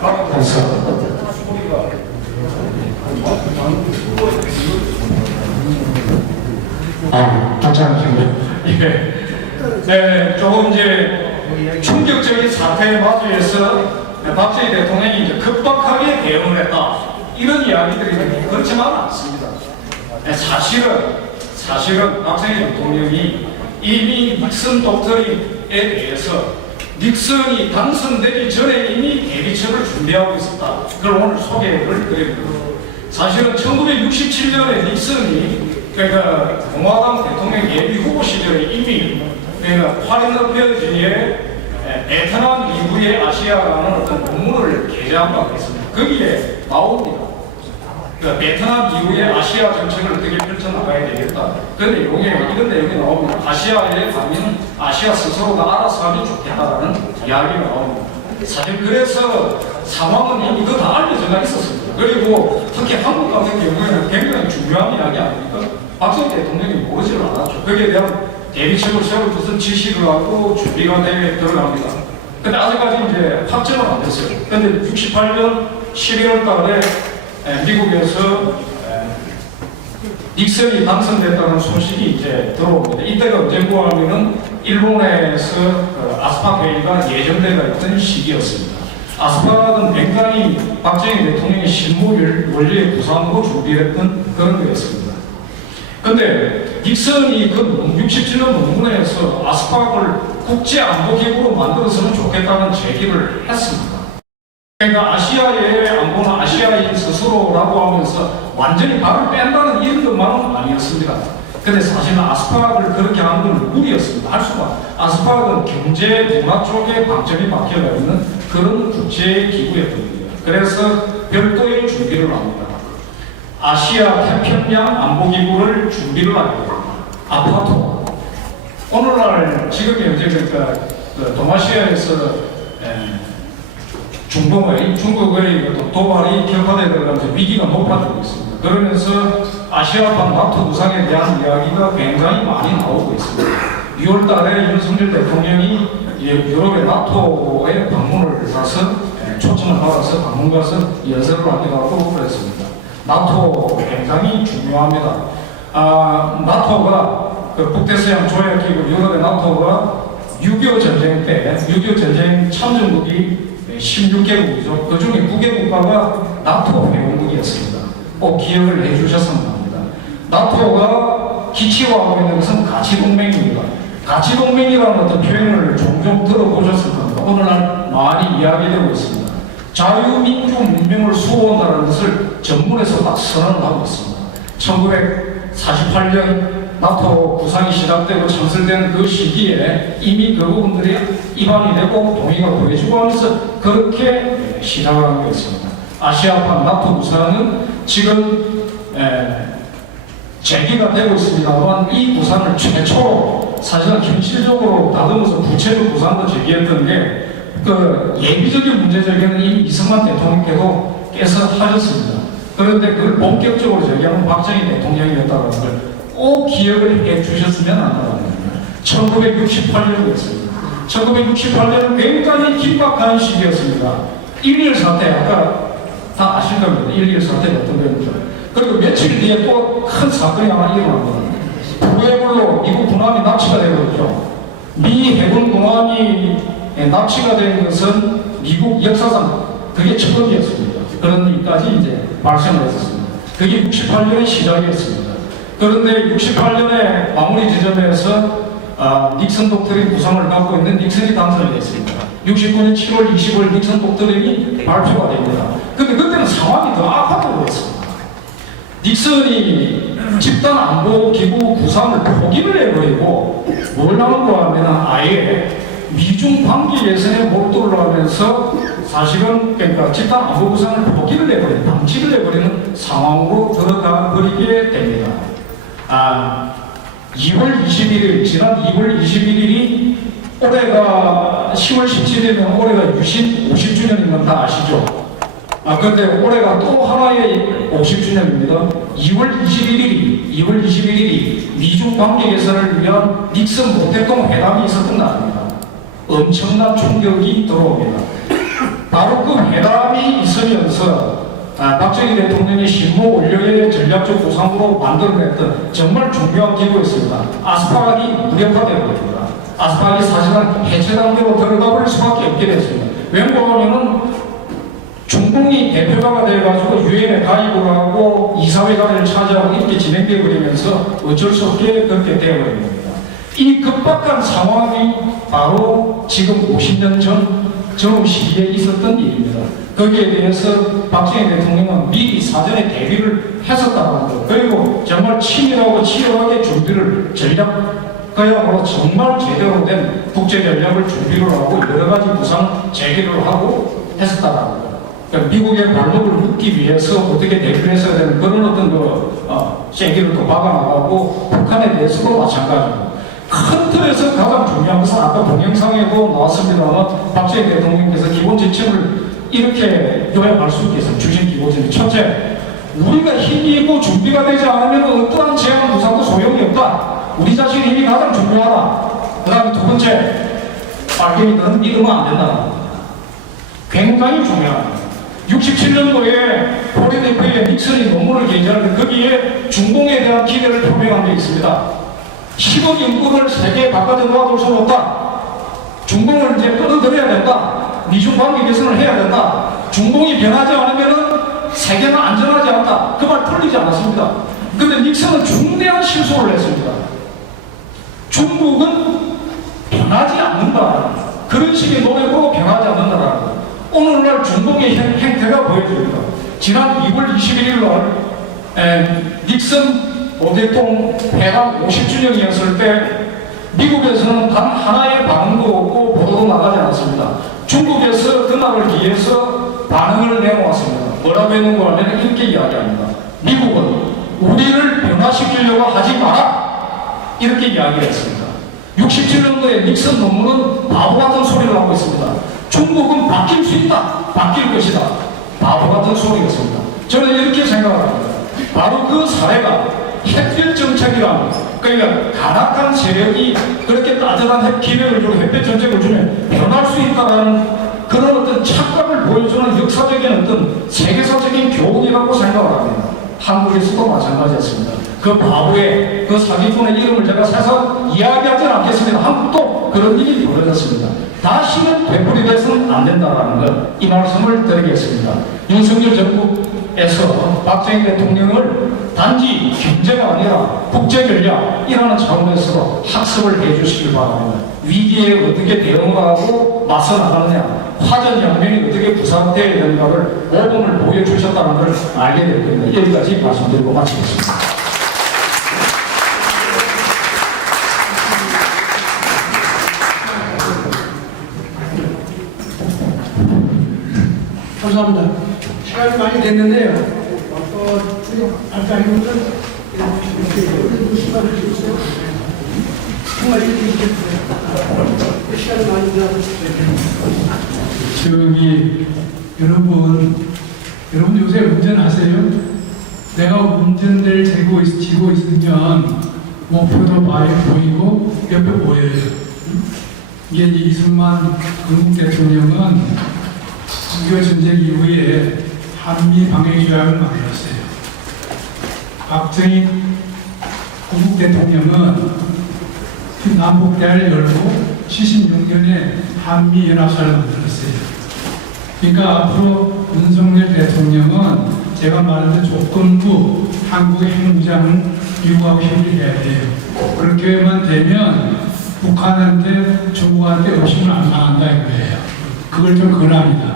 받으면서 괜찮습니다. 조금 이제 충격적인 사태에 맞이해서 박정희 대통령이 이제 급박하게 대응을 했다. 이런 이야기들이 그렇지만 않습니다. 사실은 박정희 대통령이 이미 닉슨 독트린에 대해서 닉슨이 당선되기 전에 이미 대비책을 준비하고 있었다. 그걸 오늘 소개를 드립니다. 사실은 1967년에 닉슨이 그러니까 공화당 대통령 예비 후보 시절에 이미 그러니까 파린 어페어지에 베트남 이후의 아시아라는 어떤 논문을 게재한 바가 있습니다. 거기에 나옵니다. 베트남 이후의 아시아 정책을 어떻게 펼쳐나가야 되겠다. 그 내용에 이런 내용이 나옵니다. 아시아에 가면 아시아 스스로가 알아서 하면 좋겠다라는 이야기가 나옵니다. 사실 그래서 상황은 이미 그거 다 알려져 있었습니다. 그리고 특히 한국 같은 경우에는 굉장히 중요한 이야기 아닙니까? 박정희 대통령이 모르지를 않았죠. 거기에 대한 대비책을 세울 무슨 지시를 하고 준비가 되게 들어갑니다. 근데 아직까지 이제 확정은 안 됐어요. 근데 68년 11월 달에 미국에서 닉슨이 당선됐다는 소식이 이제 들어옵니다. 이때가 언제고 하면은 일본에서 아스팍 회의가 예정되어 있던 시기였습니다. 아스팍은 굉장히 박정희 대통령의 실무를 원래 구상으로 준비했던 그런 거였습니다. 근데 닉슨이 그 67년 논문에서 아스팍을 국제안보기구로 만들어서는 좋겠다는 제기를 했습니다. 그러니까 아시아의 안보는 아시아인 스스로라고 하면서 완전히 발을 뺀다는 이런 것만은 아니었습니다. 근데 사실은 아스팍을 그렇게 하는 건 무리였습니다. 할 수가. 아스팍은 경제 문화 쪽에 방점이 박혀가 있는 그런 국제기구였던 겁니다. 그래서 별도의 준비를 합니다. 아시아 태평양 안보기구를 준비를 하게 됩니다. 아파토. 오늘날 지금 현재 그러니까 동아시아에서 중국의 도발이 격화되면서 위기가 높아지고 있습니다. 그러면서 아시아판 나토 구상에 대한 이야기가 굉장히 많이 나오고 있습니다. 6월 달에 윤석열 대통령이 유럽의 나토에 방문을 가서 초청을 받아서 방문 가서 연설을 하기도 하고 그랬습니다. 나토 굉장히 중요합니다. 나토가 그 북대서양 조약기구 유럽의 나토가 6.25 전쟁 때 6.25 전쟁 참전국이 16개국이죠. 그 중에 9개국가가 나토 회원국이었습니다. 꼭 기억을 해주셨으면 합니다. 나토가 기치화하고 있는 것은 가치동맹입니다. 가치동맹이라는 어떤 표현을 종종 들어보셨을 겁니다. 오늘날 많이 이야기되고 있습니다. 자유민주 문명을 수호한다는 것을 전문에서 막 선언을 하고 있습니다. 1948년 나토 구상이 시작되고 창설된 그 시기에 이미 그 부분들이 입안이 되고 동의가 보여지고 하면서 그렇게 시작을 한 거였습니다. 아시아판 나토 구상은 지금 제기가 되고 있습니다만 이 구상을 최초로 사실은 현실적으로 다듬어서 구체적 구상도 제기했던 게 그 예비적인 문제 제기는 이미 이승만 대통령께서 하셨습니다. 그런데 그걸 본격적으로 제기하는 박정희 대통령이었다는 걸 꼭 기억을 해 주셨으면 한다는 겁니다. 1968년이었습니다. 1968년은 굉장히 긴박한 시기였습니다. 1.1 사태, 아까 다 아실 겁니다. 1.1 사태가 어떤 거였죠. 그리고 며칠 뒤에 또 큰 사건이 하나 일어납니다. 푸에블로 미국 군함이 납치가 되거든요. 미 해군 군함이 납치가 된 것은 미국 역사상 그게 처음이었습니다. 그런 일까지 이제 발생을 했었습니다. 그게 68년의 시작이었습니다. 그런데 68년에 마무리 지점에서 닉슨 독트린 구상을 갖고 있는 닉슨이 당선이 됐습니다. 69년 7월 20일 닉슨 독트린이 발표가 됩니다. 근데 그때는 상황이 더 악화되고 있습니다. 닉슨이 집단 안보 기구 구상을 포기를 해버리고 뭘 나온 거 하면 아예 미중 관계 예선에 몰두를 하면서 사실은 그러니까 집단 안보 구상을 포기를 해버리는 방치를 해버리는 상황으로 들어가 버리게 됩니다. 2월 21일 지난 2월 21일이 올해가 10월 17일이면 올해가 유신 50주년인 건 다 아시죠? 그런데 올해가 또 하나의 50주년입니다. 2월 21일이 미중 관계 개선을 위한 닉슨 모택동 회담이 있었던 날입니다. 엄청난 충격이 들어옵니다. 바로 그 회담이 있으면서 박정희 대통령이 신무 원료의 전략적 구상으로 만들어냈던 정말 중요한 기구였습니다. 아스팍이 무력화되어 버립니다. 아스팍이 사실은 해체 단계로 들어가 버릴 수밖에 없게 됐습니다. 왜냐하면 중공이 대표가가 돼가지고 유엔에 가입을 하고 이사회관을 차지하고 이렇게 진행되어 버리면서 어쩔 수 없게 그렇게 되어버립니다. 이 급박한 상황이 바로 지금 50년 전 정부 시기에 있었던 일입니다. 거기에 대해서 박정희 대통령은 미리 사전에 대비를 했었다는 것, 그리고 정말 치밀하고 치열하게 준비를 그야말로 정말 제대로 된 국제 전략을 준비를 하고 여러 가지 구상 제기를 하고 했었다는 것. 그러니까 미국의 발목을 묶기 위해서 어떻게 대비를 했어야 되는 그런 어떤 제기를 또 박아나가고 북한에 대해서도 마찬가지입니다. 큰 틀에서 가장 중요한 것은 아까 동영상에도 나왔습니다만 박정희 대통령께서 기본 지침을 이렇게 요약할 수 있겠습니다. 주신 기본 지침. 첫째, 우리가 힘이 있고 준비가 되지 않으면 어떠한 제한 구상도 소용이 없다. 우리 자신의 힘이 가장 중요하다. 그 다음에 두 번째, 빨갱이들은 믿으면 안 된다. 굉장히 중요합니다. 67년도에 포레 대표의 닉슨이 논문을 게재하는데 거기에 중공에 대한 기대를 표명한 게 있습니다. 10억 인구를 세계에 바깥에 놓아둘 수는 없다. 중공을 이제 끌어들여야 된다. 미중 관계 개선을 해야 된다. 중공이 변하지 않으면 세계는 안전하지 않다. 그 말 풀리지 않았습니다. 그런데 닉슨은 중대한 실수를 했습니다. 중국은 변하지 변하지 않는다. 그런 식의 노력으로 변하지 않는다라는 거. 오늘날 중동의 행태가 보여집니다. 지난 2월 21일 날 닉슨 오대통 회담 50주년이었을 때 미국에서는 단 하나의 반응도 없고 보도도 나가지 않았습니다. 중국에서 그날을 기해서 반응을 내놓았습니다. 뭐라고 했는가 하면 이렇게 이야기합니다. 미국은 우리를 변화시키려고 하지 마라. 이렇게 이야기했습니다. 67년도에 닉슨 논문은 바보 같은 소리를 하고 있습니다. 중국은 바뀔 수 있다. 바뀔 것이다. 바보 같은 소리였습니다. 저는 이렇게 생각합니다. 바로 그 사례가 핵별 정책이란, 그러니까 간악한 세력이 그렇게 따뜻한 핵 기회를 주고 햇볕 정책을 주면 변할 수 있다는 그런 어떤 착각을 보여주는 역사적인 어떤 세계사적인 교훈이라고 생각을 합니다. 한국에서도 마찬가지였습니다. 그 바보의 그 사기꾼의 이름을 제가 세상 이야기하지는 않겠습니다. 한국도 그런 일이 벌어졌습니다. 다시는 되풀이돼서는 안 된다는 것, 이 말씀을 드리겠습니다. 윤석열 정부에서 박정희 대통령을 단지 경제가 아니라 국제전략이라는 차원에서 학습을 해주시길 바랍니다. 위기에 어떻게 대응을 하고 맞서 나가느냐, 화전양면이 어떻게 부상되어야 되는가를 모범을 보여주셨다는 걸 알게 될 겁니다. 여기까지 말씀드리고 마치겠습니다. 감사합니다. 시간이 많이 됐는데요. 아까 이분들 이렇게 시간을 주세요. 정말 이렇게 있겠어요. 시간이 많이 지나셨어요. 저기 여러분 요새 운전하세요? 내가 운전대를 쥐고 있으면 목표도 많이 보이고 옆에 보여요. 이게 이승만 건국 대통령은 6.25 전쟁 이후에 한미 방위 조약을 만들었어요. 박정희 건국 대통령은 남북대화를 열고 76년에 한미 연합사를 만들었어요. 그러니까 앞으로 윤석열 대통령은 제가 말한 조건부 한국의 핵무장을 미국하고 협의해야 돼요. 그렇게만 되면 북한한테 중국한테 의심을 안 당한다 이거예요. 그걸 좀 권합니다.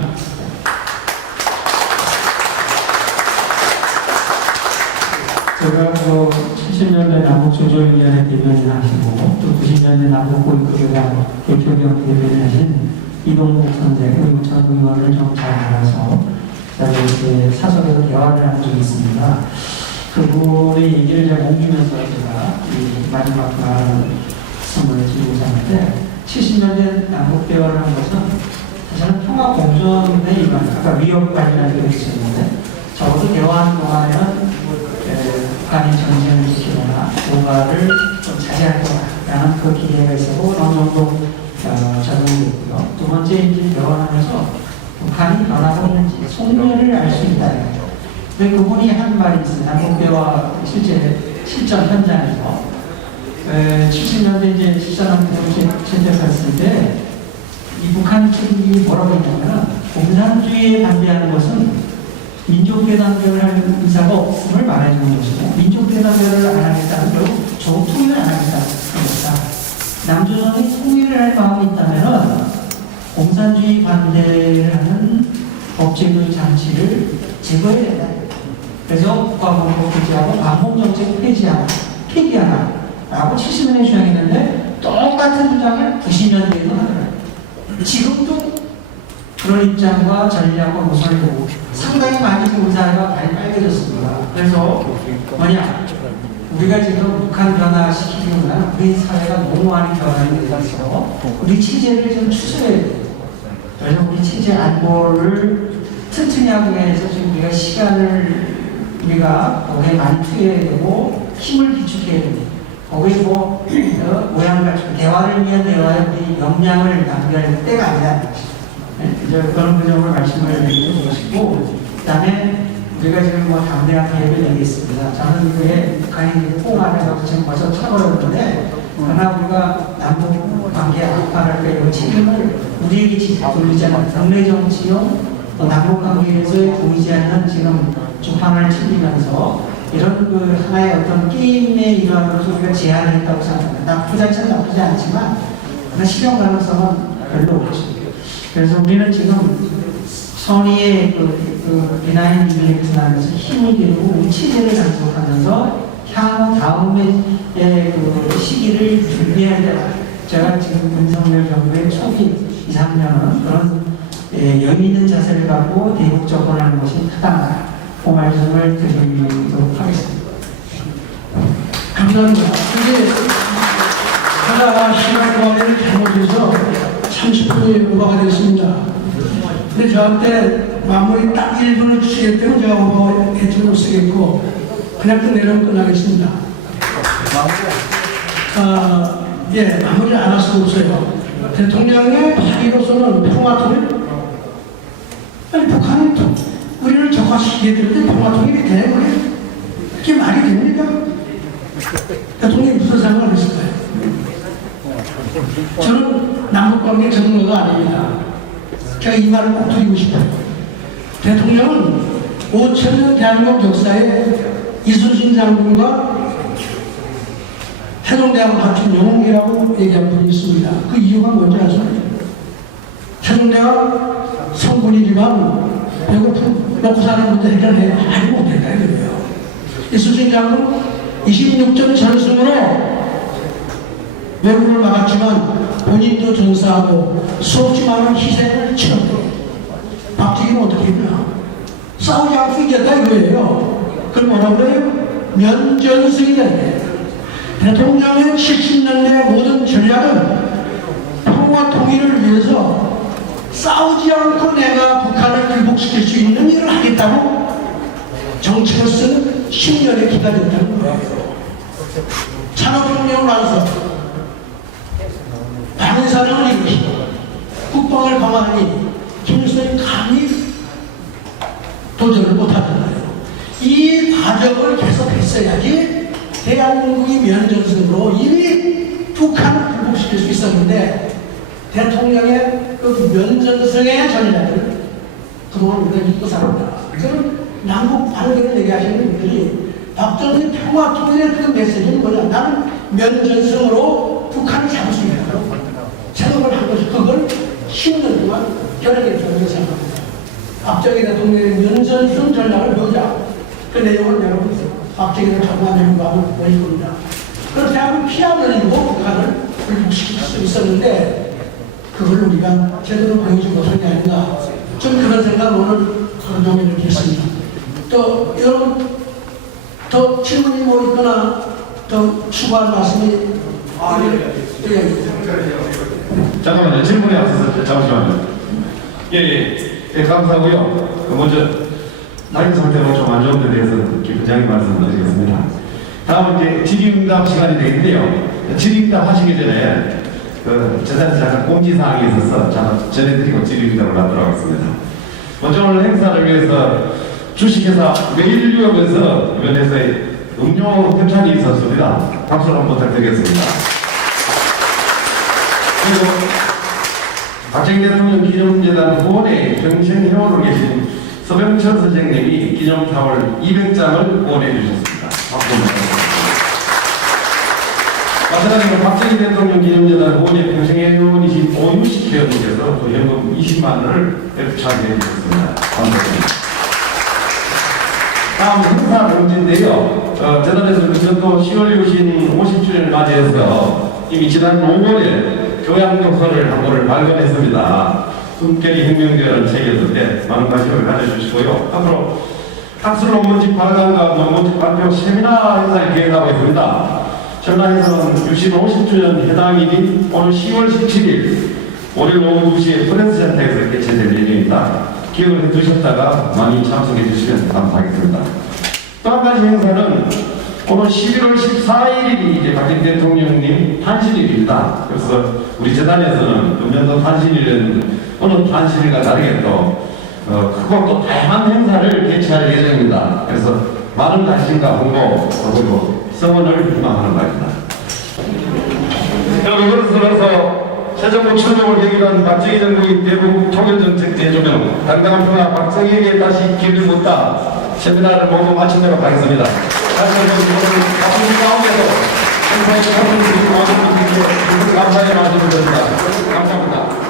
제가 70년대 남북조조위원회 대변인 하시고 또 90년대 남북고위급여당 대표경 대변인 하신 이동국 선생 그리고 전 의원을 좀 잘 알아서 제가 이렇게 사석에서 대화를 한 적이 있습니다. 그분의 얘기를 제가 옮기면서 제가 이 마지막 말씀을 드리고자 하는데 70년대 남북대화를 한 것은 사실은 평화공존에 임한 아까 위협관이라는 게 있었는데 적어도 대화하는 동안에는 북한이 전쟁을 지키거나 뭔가를 좀 자제할 거라는 그 기대가 있었고 어느 정도 적용이 됐고요. 두 번째 이제 대화하면서 북한이 변하고 있는지 속내를 알 수 있다. 근데 그분이 한 말이 있어요. 남북대화 실전 현장에서 70년대 이제 실전함대로 채택했을 때 이 북한 측이 뭐라고 했냐면 공산주의에 반대하는 것은 민족대단결을 할 의사가 없음을 말해주는 것이고 민족대단결을 안 하겠다는 결국 조국 통일을 안 하겠다는 것이다. 남조선이 통일을 할 마음이 있다면 공산주의 반대를 하는 법제도의 장치를 제거해야 된다. 그래서 국가본부 폐지하고 반공정책 폐기하라 라고 70년에 주장했는데 똑같은 주장을 90년대에도 하더라고요. 지금도 그런 입장과 전략과 노선을 보고 상당히 많이 의사가 많이 빨개졌습니다. 그래서 뭐냐, 우리가 지금 북한 변화시키기보다는 우리 사회가 너무 많이 변화에 대해서 우리 체제를 좀 추스려야 돼요. 그래서 우리 체제 안보를 튼튼히 하기 위해서 지금 우리가 시간을 거기에 많이 투여해야 되고 힘을 비축해야 되고 거기에 모양 갖추고 대화를 위한 대화에 우리 역량을 낭비할 때가 아니다. 이제 그런 점을 말씀을 드리는 것이고, 그 다음에 우리가 지금 담대한 계획을 내겠습니다. 저는 이게 북한이 포옹하면서 지금 벌써 차버렸는데, 그러나 우리가 남북 관계 악화할 때 이 책임을 우리에게 돌리지 않는 국내 정치용 또 남북 관계에서의 보이지 않는 지금 주판을 챙기면서 이런 그 하나의 어떤 게임의 일환으로서 우리가 제안을 했다고 생각합니다. 나쁘지 않지만 그러나 실현 가능성은 별로 없습니다. 그래서 우리는 지금 선의의 비나인 인력에서 나면서 힘을 기르고 우리 체제를 장속하면서 향후 다음의 그 시기를 준비해야 된다. 제가 지금 윤석열 정부의 초기 2, 3년은 그런 여유 있는 자세를 갖고 대북 접근하는 것이 타당하다. 그 말씀을 드리도록 하겠습니다. 감사합니다. 근데 하다가 시간 관리를 잘못해서 30분이 오버가 됐습니다. 근데 저한테 마무리 딱 1분을 주시겠다면 제가 오버해주면 쓰겠고 그냥 끝내면 끝나겠습니다. 예, 마무리 안 할 수 없어요. 대통령의 발의로서는 평화통일, 아니 북한이 우리를 적화시키게 되는데 평화통일이 돼? 그게 말이 됩니까? 대통령이 무슨 생각을 했을까요? 저는 남북관계 전문가가 아닙니다. 제가 이 말을 꼭 드리고 싶어요. 대통령은 5천년 대한민국 역사에 이순신 장군과 태종대왕을 갖춘 영웅이라고 얘기한 분이 있습니다. 그 이유가 뭔지 아세요? 태종대왕 성군이지만 배고픔 먹고 사는 문제 해결해 하지 못했다 이거예요. 이순신 장군 26전 전승으로 왜군을 막았지만 본인도 전사하고 수없이 많은 희생을 치렀고 박정희는 어떻게 했냐? 싸우지 않고 이겼다 이거예요. 그걸 뭐라고 그래요? 면전승이다 이거예요. 대통령의 70년대 모든 전략은 평화 통일을 위해서 싸우지 않고 내가 북한을 굴복시킬 수 있는 일을 하겠다고 정책을 쓴 10년의 기가 됐다는 거예요. 산업혁명 완성, 방위산업을 이루시고 국방을 강화하니 김일성이 감히 도전을 못하는 거예요. 이 과정을 계속했어야지 대한민국이 면전승으로 이미 북한을 굴복시킬 수 있었는데 대통령의 그 면전승의 전략을 그동안 우리가 잊고 살았다. 그럼 남북 관계를 얘기하시는 분들이 박정희 평화 통일의 그 메시지는 뭐냐? 나는 면전승으로 북한을 잡을 수 있다고 생각을 한 것이 그걸 10년 동안 결정했다고 생각합니다. 박정희 대통령의 면전승 전략을 보자. 그 내용을 여러분 박정희를 정말 연구하고 보일 겁니다. 그렇게 하면 피하는 일고 북한을 굴복시킬 수 있었는데 그걸 우리가 제대로 보여준 것은 아닌가. 좀 그런 생각 오늘 하루 종일 이렇게 했습니다. 또 여러분 더 질문이 뭐 있거나 더 추가할 말씀이 잠깐만요. 질문에 앞서서 잠시만요. 예, 감사하고요. 먼저 다른 상태로 좀 안 좋은 데 대해서 부장님 말씀드리겠습니다. 다음은 이제 질의응답 시간이 되겠는데요. 질의응답 하시기 전에 제자리에서 잠깐 공지사항이 있어서 잠깐 전해드리고 질의응답을 하도록 하겠습니다. 먼저 오늘 행사를 위해서 주식회사 메일유업에서 이번 회사에 음료 협찬이 있었습니다. 박수를 한번 부탁드리겠습니다. 그리고 박정희 대통령 기념재단 후원에 평생 회원으로 계신 서병천 선생님이 기념타월 200장을 후원해 주셨습니다. 박수 부탁드립니다. 마찬가지로 박정희 대통령 기념재단 후원에 평생 회원이신 오유식 회원님께서 또 현금 20만 원을 협찬해 주셨습니다. 감사합니다. 다음 행사 공지인데요. 재단에서 또 10월 유신 50주년을 맞이해서 이미 지난 5월에 교양독서를 한 권을 발간했습니다. 숨결이 혁명되라는 책이었는데 많은 관심을 가져주시고요. 앞으로 학술 논문집 발간과 논문집 발표 세미나 행사를 계획하고 있습니다. 전남에서는 유신 50주년 해당일인 오늘 10월 17일 월요일 오후 2시에 프렌스센터에서 개최될 예정입니다. 기억을 해두셨다가 많이 참석해 주시면 감사하겠습니다. 또 한 가지 행사는 오늘 11월 14일이 이제 박정희 대통령님 탄신일입니다. 그래서 우리 재단에서는 금년도 탄신일은 오늘 탄신일과 다르게 또 크고 또 다양한 행사를 개최할 예정입니다. 그래서 많은 관심과 홍보 그리고 성원을 희망하는 바입니다. 여러분 그래서 새 정부 출범을 계기로 한 박정희 정부의 대북 통일정책 재조명 당당한 평화 박정희에게 다시 길을 묻다 세미나를 모두 마치도록 하겠습니다. 다시 한번 오늘 바쁜 가운데도 행사에 참여해주신 많은 분들께 감사의 말씀을 드립니다. 감사합니다.